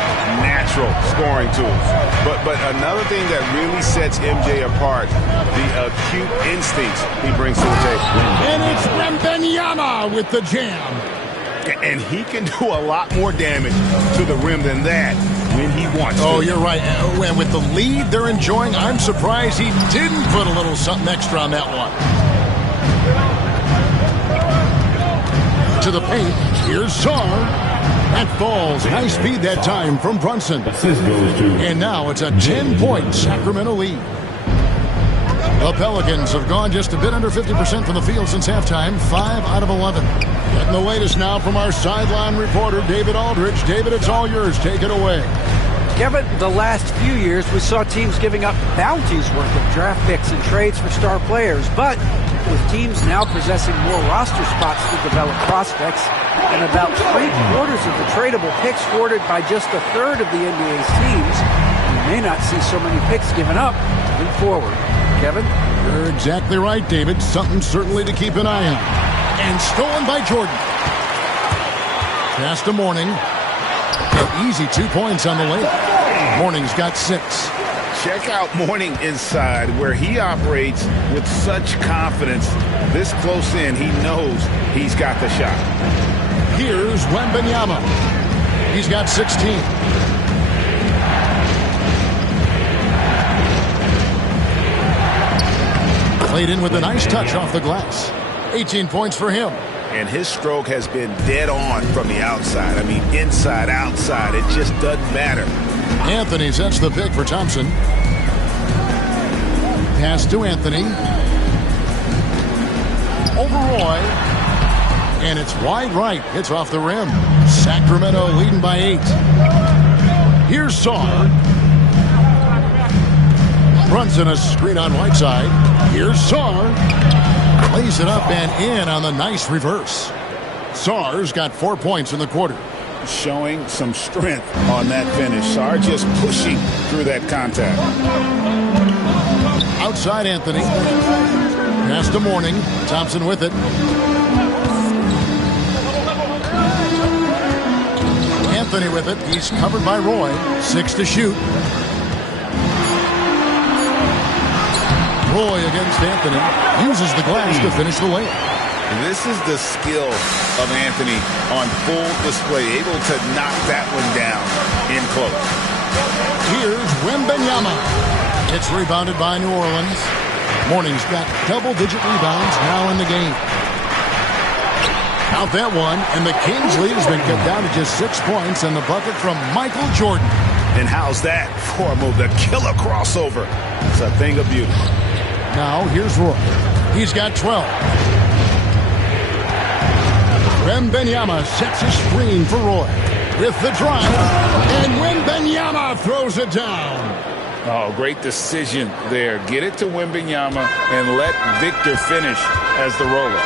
natural scoring tools. But another thing that really sets MJ apart, the acute instincts he brings to the table. And it's Wembanyama with the jam. And he can do a lot more damage to the rim than that when he wants to. Oh, you're right. And with the lead they're enjoying, I'm surprised he didn't put a little something extra on that one. To the paint. Here's Sarr. That falls. Nice feed that time from Brunson. And now it's a 10-point Sacramento lead. The Pelicans have gone just a bit under 50% from the field since halftime. 5 out of 11. Getting the latest now from our sideline reporter, David Aldridge. David, it's all yours. Take it away. Kevin, the last few years we saw teams giving up bounties worth of draft picks and trades for star players. But with teams now possessing more roster spots to develop prospects and about 3/4 of the tradable picks hoarded by just a third of the NBA's teams, we may not see so many picks given up moving forward. Kevin? You're exactly right, David. Something certainly to keep an eye on. And stolen by Jordan. Pass to Mourning. An easy 2 points on the lay. Mourning's got 6. Check out Mourning inside, where he operates with such confidence. This close in, he knows he's got the shot. Here's Wembanyama. He's got 16. Played in with a nice touch off the glass. 18 points for him. And his stroke has been dead on from the outside. I mean, inside, outside. It just doesn't matter. Anthony sets the pick for Thompson. Pass to Anthony. Over Roy. And it's wide right. It's off the rim. Sacramento leading by 8. Here's Sarr. Brunson a screen on Whiteside. Here's Sarr. Lays it up and in on the nice reverse. Sarr's got 4 points in the quarter. Showing some strength on that finish. Sarr just pushing through that contact. Outside Anthony. Pass to Mourning. Thompson with it. Anthony with it. He's covered by Roy. 6 to shoot. Roy against Anthony. Uses the glass to finish the layup. This is the skill of Anthony on full display. Able to knock that one down in close. Here's Wembanyama. It's rebounded by New Orleans. Mourning's got double-digit rebounds now in the game. Count that one, and the Kings' lead has been cut down to just 6 points, and the bucket from Michael Jordan. And how's that for a move? The killer crossover. It's a thing of beauty. Now, here's Roy. He's got 12. Wembanyama sets a screen for Roy. with the drive. And Wembanyama throws it down. Oh, great decision there. Get it to Wembanyama and let Victor finish as the roller.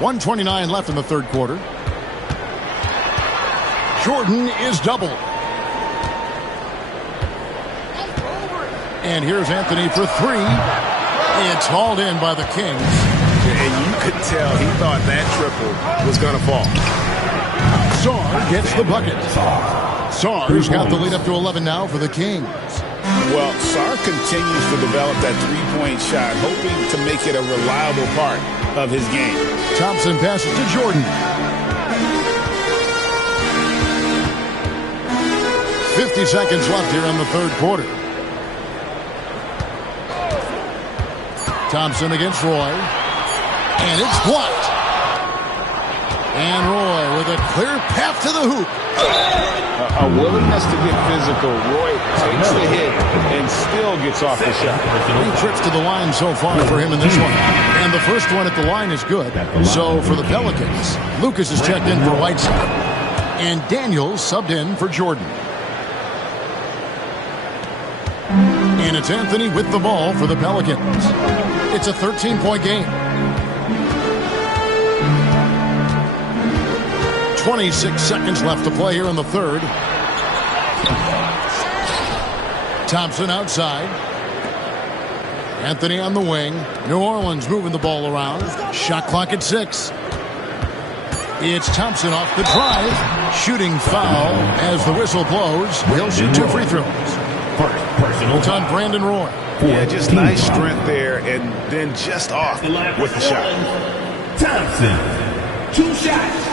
1:29 left in the third quarter. Jordan is doubled. And here's Anthony for three. It's hauled in by the Kings. And you could tell he thought that triple was going to fall. Sarr gets the bucket. Sarr's got the lead up to 11 now for the Kings. Well, Sarr continues to develop that three-point shot, hoping to make it a reliable part of his game. Thompson passes to Jordan. 50 seconds left here in the third quarter. Thompson against Roy. And it's blocked. And Roy with a clear path to the hoop. A willingness to get physical. Roy takes the hit and still gets off the shot. 3 trips to the line so far for him in this one. And the first one at the line is good. So for the Pelicans, Lucas is checked in for Whiteside. And Daniels subbed in for Jordan. And it's Anthony with the ball for the Pelicans. It's a 13-point game. 26 seconds left to play here in the third. Thompson outside. Anthony on the wing. New Orleans moving the ball around. Shot clock at 6. It's Thompson off the drive. Shooting foul as the whistle blows. He'll shoot 2 free throws. It's on Brandon Roy. Yeah, just nice strength there and then just off with the shot. Thompson, 2 shots.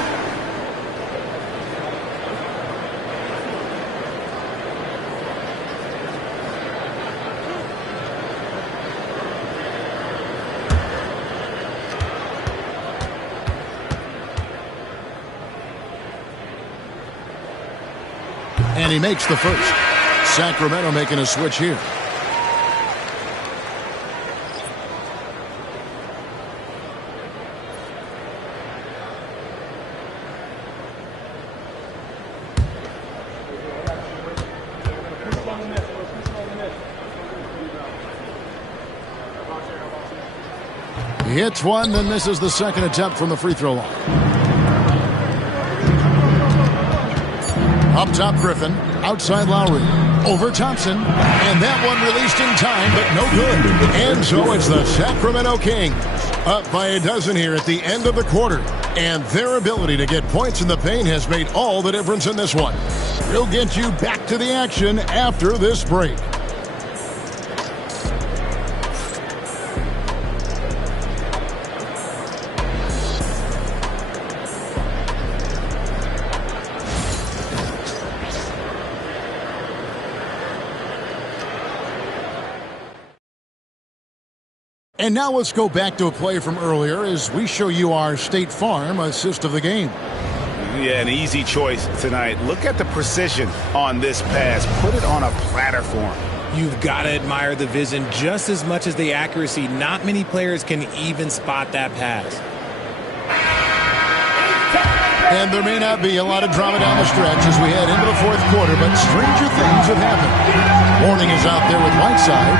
And he makes the first. Sacramento making a switch here. He hits one, then misses the second attempt from the free throw line. Up top, Griffin. Outside, Lowry. Over Thompson. And that one released in time, but no good. And so it's the Sacramento Kings. Up by a dozen here at the end of the quarter. And their ability to get points in the paint has made all the difference in this one. We'll get you back to the action after this break. And now let's go back to a play from earlier as we show you our State Farm assist of the game. Yeah, an easy choice tonight. Look at the precision on this pass. Put it on a platter form. You've got to admire the vision just as much as the accuracy. Not many players can even spot that pass. And there may not be a lot of drama down the stretch as we head into the fourth quarter, but stranger things have happened. Warning is out there with Whiteside,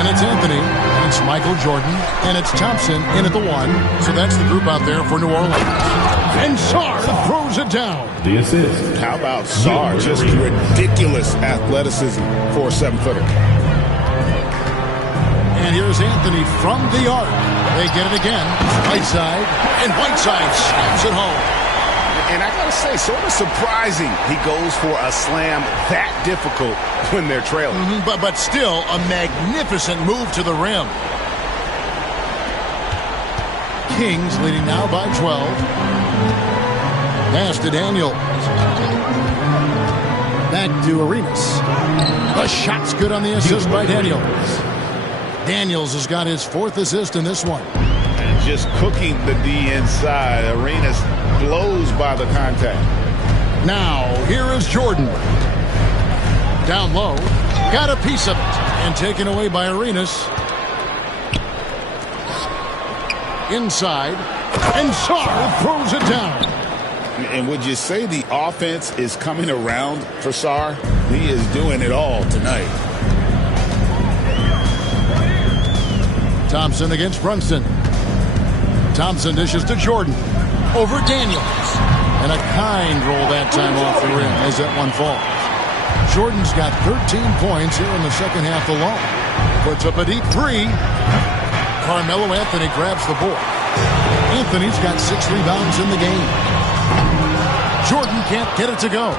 and it's Anthony, and it's Michael Jordan, and it's Thompson in at the 1. So that's the group out there for New Orleans. And Sarr throws it down. The assist. How about Sarr? Just ridiculous athleticism for a 7-footer. And here's Anthony from the arc. They get it again. Whiteside, and Whiteside slams it home. And I got to say, sort of surprising he goes for a slam that difficult when they're trailing. But still a magnificent move to the rim. Kings leading now by 12. Pass to Daniels. Back to Arenas. The shot's good on the assist by Daniels. Daniels has got his 4th assist in this one. And just cooking the D inside. Arenas blows by the contact. Now, here is Jordan. Down low. Got a piece of it. And taken away by Arenas. Inside. And Sarr throws it down. And would you say the offense is coming around for Sarr? He is doing it all tonight. Thompson against Brunson. Thompson dishes to Jordan. Over Daniels. And a kind roll that time off the rim as that one falls. Jordan's got 13 points here in the second half alone. Puts up a deep three. Carmelo Anthony grabs the board. Anthony's got 6 rebounds in the game. Jordan can't get it to go.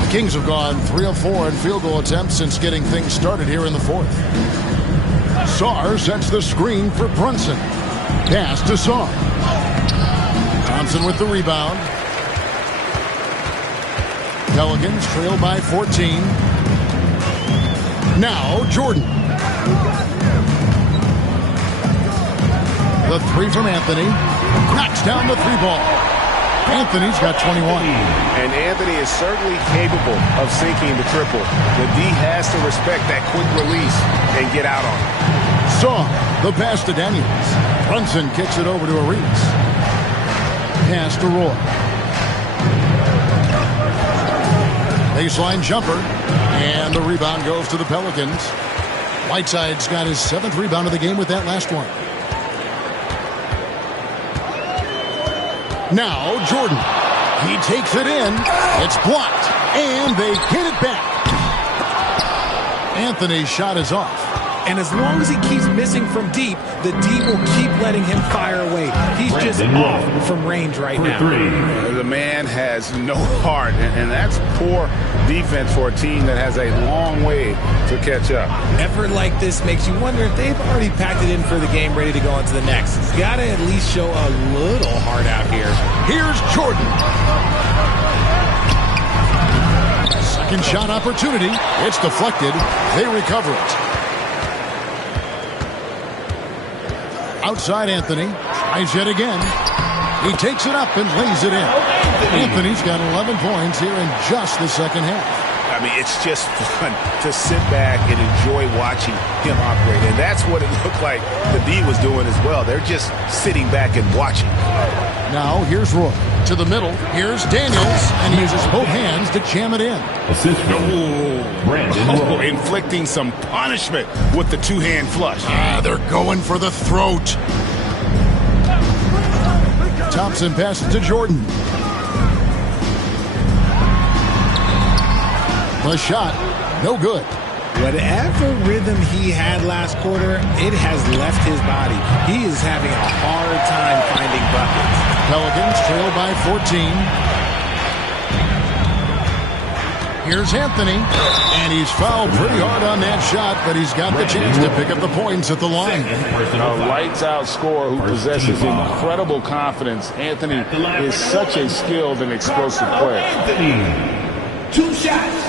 The Kings have gone 3 of 4 in field goal attempts since getting things started here in the fourth. Sarr sets the screen for Brunson. Pass to Sarr. Thompson with the rebound. Pelicans trail by 14. Now Jordan. The three from Anthony. Knocks down the 3-ball. Anthony's got 21. And Anthony is certainly capable of sinking the triple. The D has to respect that quick release and get out on it. Saw the pass to Daniels. Brunson kicks it over to Arenas. Pass to Roy. Baseline jumper. And the rebound goes to the Pelicans. Whiteside's got his 7th rebound of the game with that last one. Now Jordan. He takes it in. It's blocked. And they get it back. Anthony's shot is off. And as long as he keeps missing from deep, the D will keep letting him fire away. He's just off from range right now. The man has no heart, and that's poor defense for a team that has a long way to catch up. Effort like this makes you wonder if they've already packed it in for the game, ready to go on to the next. He's got to at least show a little heart out here. Here's Jordan. Second shot opportunity. It's deflected. They recover it. Outside Anthony. Tries yet again. He takes it up and lays it in. Anthony's got 11 points here in just the second half. I mean, it's just fun to sit back and enjoy watching him operate. And that's what it looked like the D was doing as well. They're just sitting back and watching. Now here's Roy. To the middle. Here's Daniels. And he uses both hands to jam it in. Inflicting some punishment with the two-hand flush. They're going for the throat. Thompson passes to Jordan. The shot, no good. Whatever rhythm he had last quarter, it has left his body. He is having a hard time finding buckets. Pelicans trail by 14. Here's Anthony, and he's fouled pretty hard on that shot, but he's got the chance to pick up the points at the line. A lights-out scorer who possesses incredible confidence. Anthony is such a skilled and explosive player. Anthony, 2 shots.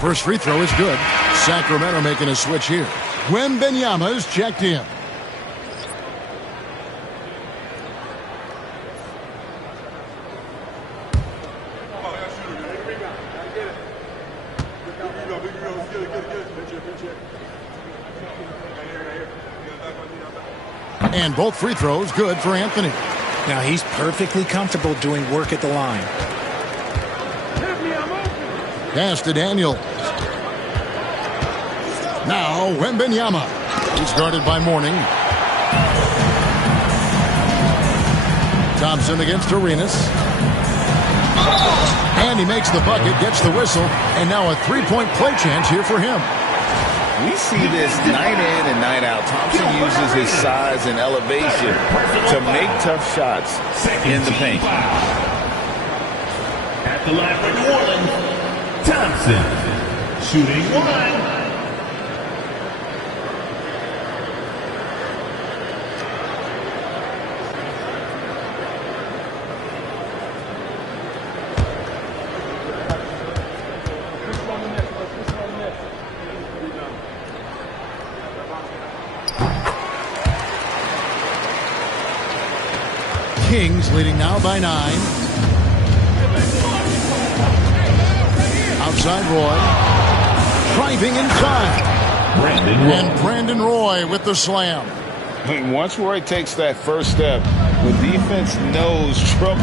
First free throw is good. Sacramento making a switch here. Wembanyama's checked in. And both free throws good for Anthony. Now he's perfectly comfortable doing work at the line. Pass to Daniel. Now Wembanyama. He's guarded by Mourning. Thompson against Arenas. And he makes the bucket, gets the whistle, and now a three-point play chance here for him. We see this night in and night out. Thompson uses his size and elevation to make tough shots in the paint. At the line for New Orleans, Thompson, shooting 1. Kings leading now by 9. Outside Roy. Driving inside. And Brandon Roy with the slam. Once Roy takes that first step, the defense knows trouble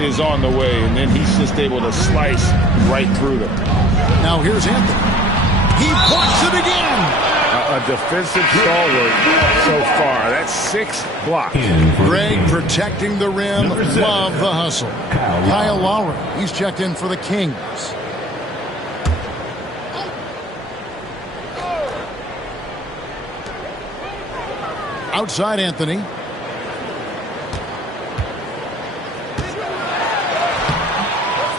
is on the way, and then he's just able to slice right through them. Now here's Anthony. He blocks it again. A defensive stalwart so far. That's 6 blocks. Greg protecting the rim. Love the hustle. Kyle Lowry. He's checked in for the Kings. Outside Anthony.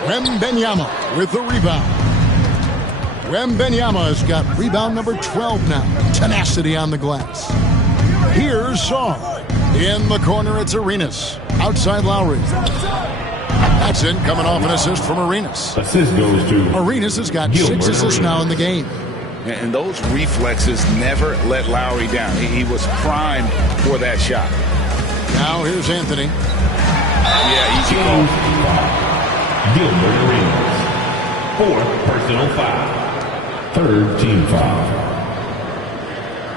Wembanyama with the rebound. Wembanyama has got rebound number 12 now. Tenacity on the glass. Here's Song. In the corner, it's Arenas. Outside Lowry. That's it, coming off an assist from Arenas. Assist goes to Arenas has got 6 assists now in the game. And those reflexes never let Lowry down. He was primed for that shot. Now here's Anthony. Yeah, easy goal. Gilbert Arenas. 4th personal foul. 3rd team foul.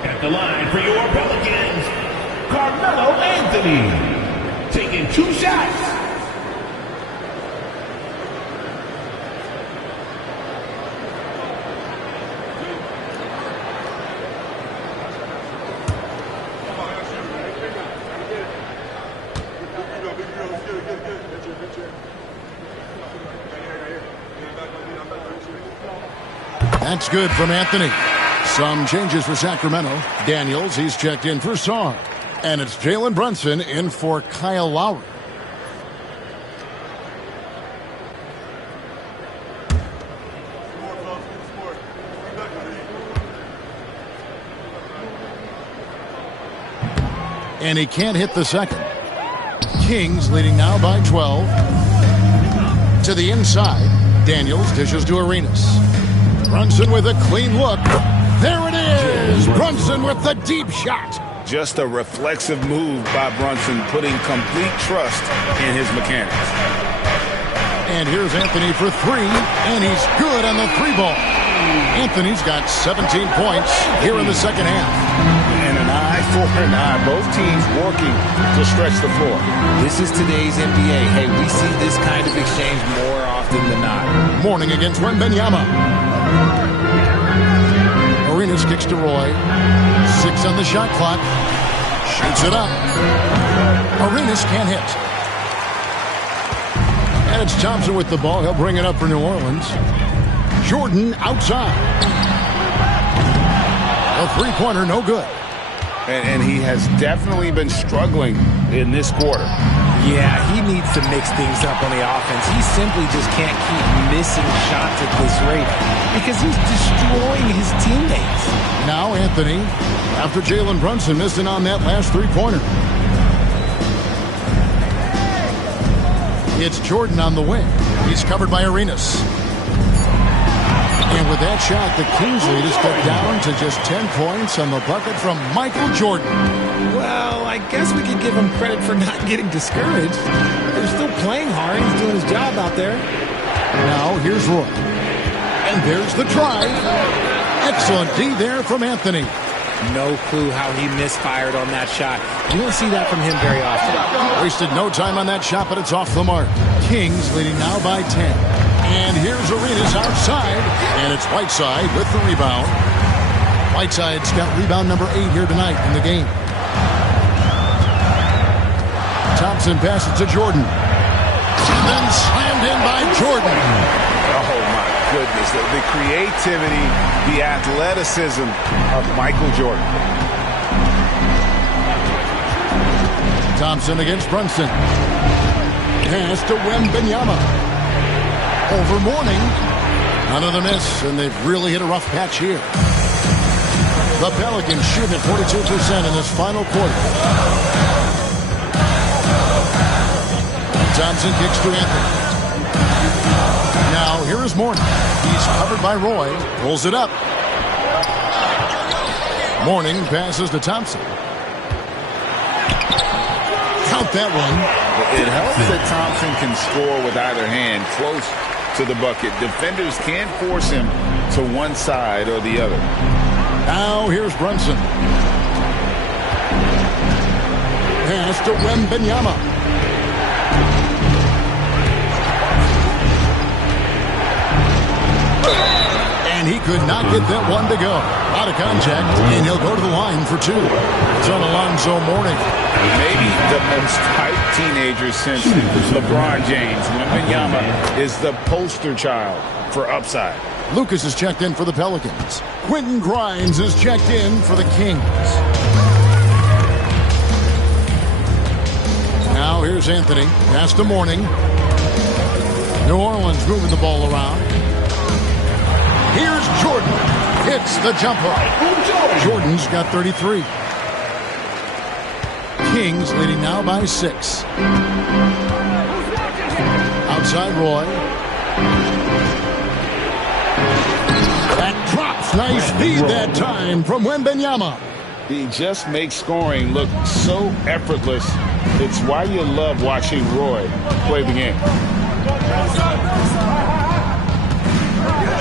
At the line for your Pelicans, Carmelo Anthony. Taking 2 shots. That's good from Anthony. Some changes for Sacramento. Daniels, he's checked in for Song. And it's Jalen Brunson in for Kyle Lowry. And he can't hit the second. Kings leading now by 12. To the inside. Daniels dishes to Arenas. Brunson with a clean look. There it is! Brunson with the deep shot. Just a reflexive move by Brunson, putting complete trust in his mechanics. And here's Anthony for 3, and he's good on the 3 ball. Anthony's got 17 points here in the second half. And an eye for an eye. Both teams working to stretch the floor. This is today's NBA. Hey, we see this kind of exchange more often than not. Mourning against Wembanyama. Arenas kicks to Roy. 6 on the shot clock. Shoots it up. Arenas can't hit. And it's Thompson with the ball. He'll bring it up for New Orleans. Jordan outside. A 3-pointer, no good. And he has definitely been struggling in this quarter. Yeah, he needs to mix things up on the offense. He simply just can't keep missing shots at this rate because he's destroying his teammates. Now Anthony, after Jalen Brunson missing on that last 3-pointer. It's Jordan on the wing. He's covered by Arenas. And with that shot, the Kings lead is cut down to just 10 points on the bucket from Michael Jordan. Well, I guess we could give him credit for not getting discouraged. They're still playing hard. He's doing his job out there. Now here's Roy. And there's the try. Excellent D there from Anthony. No clue how he misfired on that shot. You don't see that from him very often. Wasted no time on that shot, but it's off the mark. Kings leading now by 10. And here's Arenas outside, and it's Whiteside with the rebound. Whiteside's got rebound number 8 here tonight in the game. Thompson passes to Jordan. And then slammed in by Jordan. Oh, my goodness. The creativity, the athleticism of Michael Jordan. Thompson against Brunson. Pass to Wembanyama. Over Mourning. Another miss, and they've really hit a rough patch here. The Pelicans shoot at 42% in this final quarter. Thompson kicks to Anthony. Now, here is Mourning. He's covered by Roy. Pulls it up. Mourning passes to Thompson. count that one. It helps that Thompson can score with either hand close to the bucket. Defenders can't force him to one side or the other. Now here's Brunson. Pass to Wembanyama. And he could not get that one to go. Out of contact, and he'll go to the line for two. It's on Alonzo Mourning. Maybe the most hyped teenager since LeBron James. Wembanyama is the poster child for upside. Lucas is checked in for the Pelicans. Quentin Grimes is checked in for the Kings. Now here's Anthony. Pass to Mourning. New Orleans moving the ball around. Here's Jordan. Hits the jumper. Jordan's got 33. Kings leading now by 6. Outside Roy. That drops. Nice feed that time from Wembanyama. He just makes scoring look so effortless. It's why you love watching Roy play the game.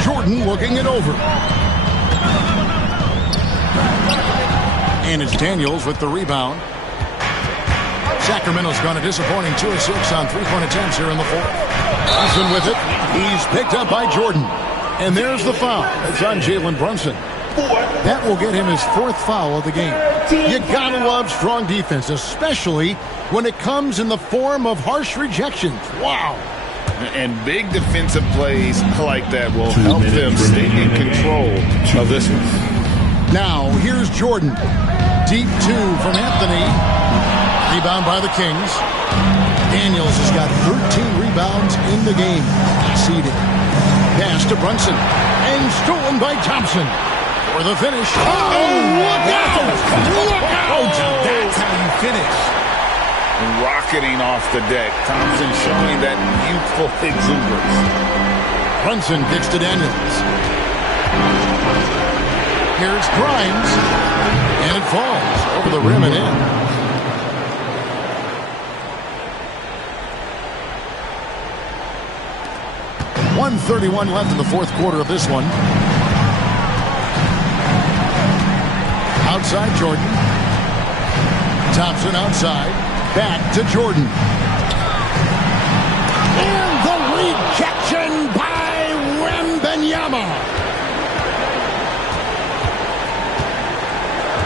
Jordan looking it over. And it's Daniels with the rebound. Sacramento's gone a disappointing 2 of 6 on three-point attempts here in the fourth. Brunson with it. He's picked up by Jordan. And there's the foul. It's on Jalen Brunson. That will get him his 4th foul of the game. You gotta love strong defense, especially when it comes in the form of harsh rejections. Wow. And big defensive plays like that will help them stay in control of this one. Now, here's Jordan. Deep 2 from Anthony. Rebound by the Kings. Daniels has got 13 rebounds in the game. Conceded. Pass to Brunson. And stolen by Thompson. For the finish. Oh, look out! Look out! That's how you finish. Rocketing off the deck. Thompson showing that youthful exuberance. Brunson kicks to Daniels. Here's Grimes. And it falls over the rim and in. .131 left in the fourth quarter of this one. Outside Jordan. Thompson outside. Back to Jordan. And the rejection by Wembanyama.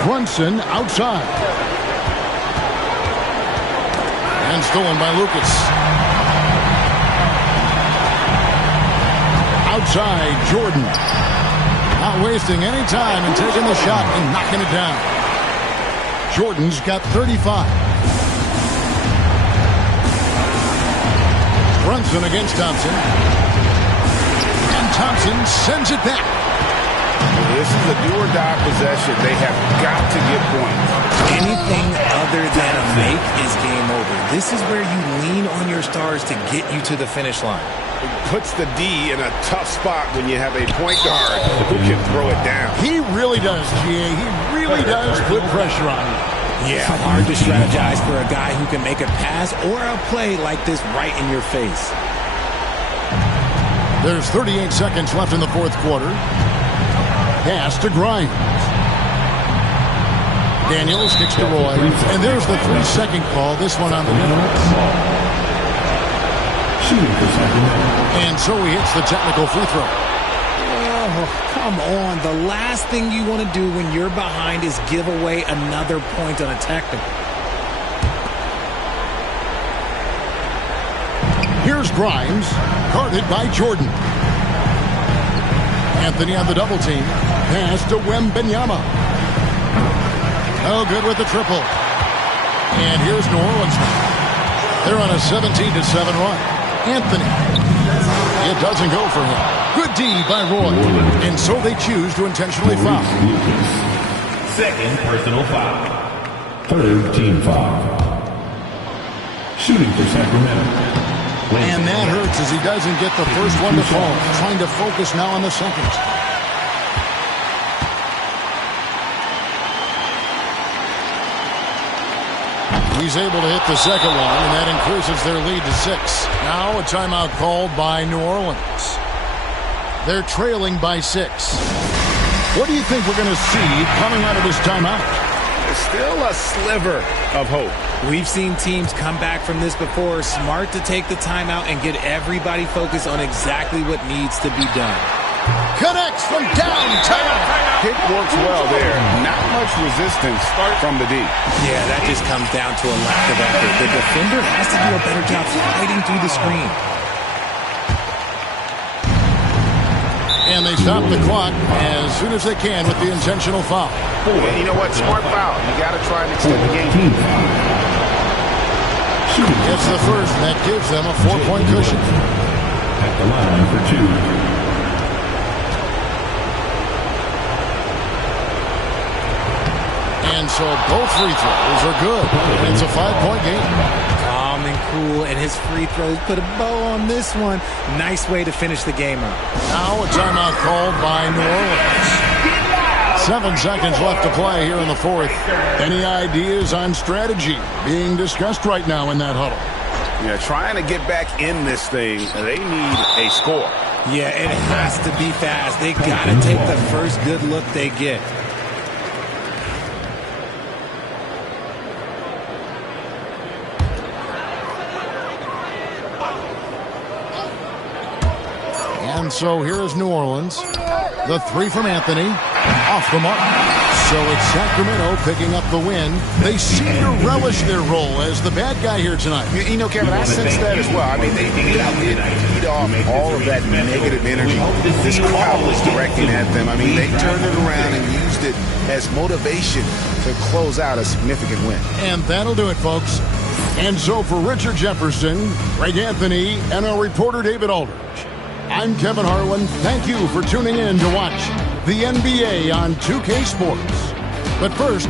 Brunson outside. And stolen by Lucas. Outside Jordan. Not wasting any time and taking the shot and knocking it down. Jordan's got 35. Brunson against Thompson. And Thompson sends it back. This is a do-or-die possession. They have got to get points. Anything other than a make is game over. This is where you lean on your stars to get you to the finish line. It puts the D in a tough spot when you have a point guard who can throw it down. He really does, GA. He really does put pressure on you. Yeah, hard to strategize for a guy who can make a pass or a play like this right in your face. There's 38 seconds left in the fourth quarter. Pass to Grimes. Daniels kicks to Roy. And there's the 3-second call. This one on the defense. And so he hits the technical free throw. Oh, come on. The last thing you want to do when you're behind is give away another point on a technical. Here's Grimes, guarded by Jordan. Anthony on the double team. Pass to Wembanyama. Oh, good with the triple. And here's New Orleans now. They're on a 17-7 run. Anthony. It doesn't go for him. Good D by Roy. And so they choose to intentionally foul. Second personal foul. Third team foul. Shooting for Sacramento. And that hurts as he doesn't get the first one to fall. Trying to focus now on the second. He's able to hit the second one, and that increases their lead to 6. Now a timeout called by New Orleans. They're trailing by 6. What do you think we're going to see coming out of this timeout? There's still a sliver of hope. We've seen teams come back from this before. Smart to take the timeout and get everybody focused on exactly what needs to be done. Connects from downtown. Pick works well there. Not much resistance from the D. Yeah, that just comes down to a lack of effort. The defender has to do a better job fighting through the screen. And they stop the clock as soon as they can with the intentional foul. And you know what? Smart foul. You got to try and extend the game. It's the first, and that gives them a 4-point cushion. At the line for 2. And so both free throws are good. It's a 5-point game. Calm and cool, and his free throws put a bow on this one. Nice way to finish the game up. Now a timeout called by New Orleans. 7 seconds left to play here in the fourth. Any ideas on strategy being discussed right now in that huddle? Yeah, trying to get back in this thing, they need a score. Yeah, it has to be fast. They got to take the first good look they get. And so here is New Orleans. The 3 from Anthony. Off the mark. So it's Sacramento picking up the win. They seem to relish their role as the bad guy here tonight. You know, Kevin, I sense that as well. I mean, they did feed off all of that negative energy this crowd was directing at them. I mean, they turned it around and used it as motivation to close out a significant win. And that'll do it, folks. And so for Richard Jefferson, Greg Anthony, and our reporter David Aldridge, I'm Kevin Harlan. Thank you for tuning in to watch the NBA on 2K Sports. But first,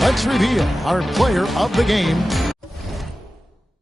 let's reveal our player of the game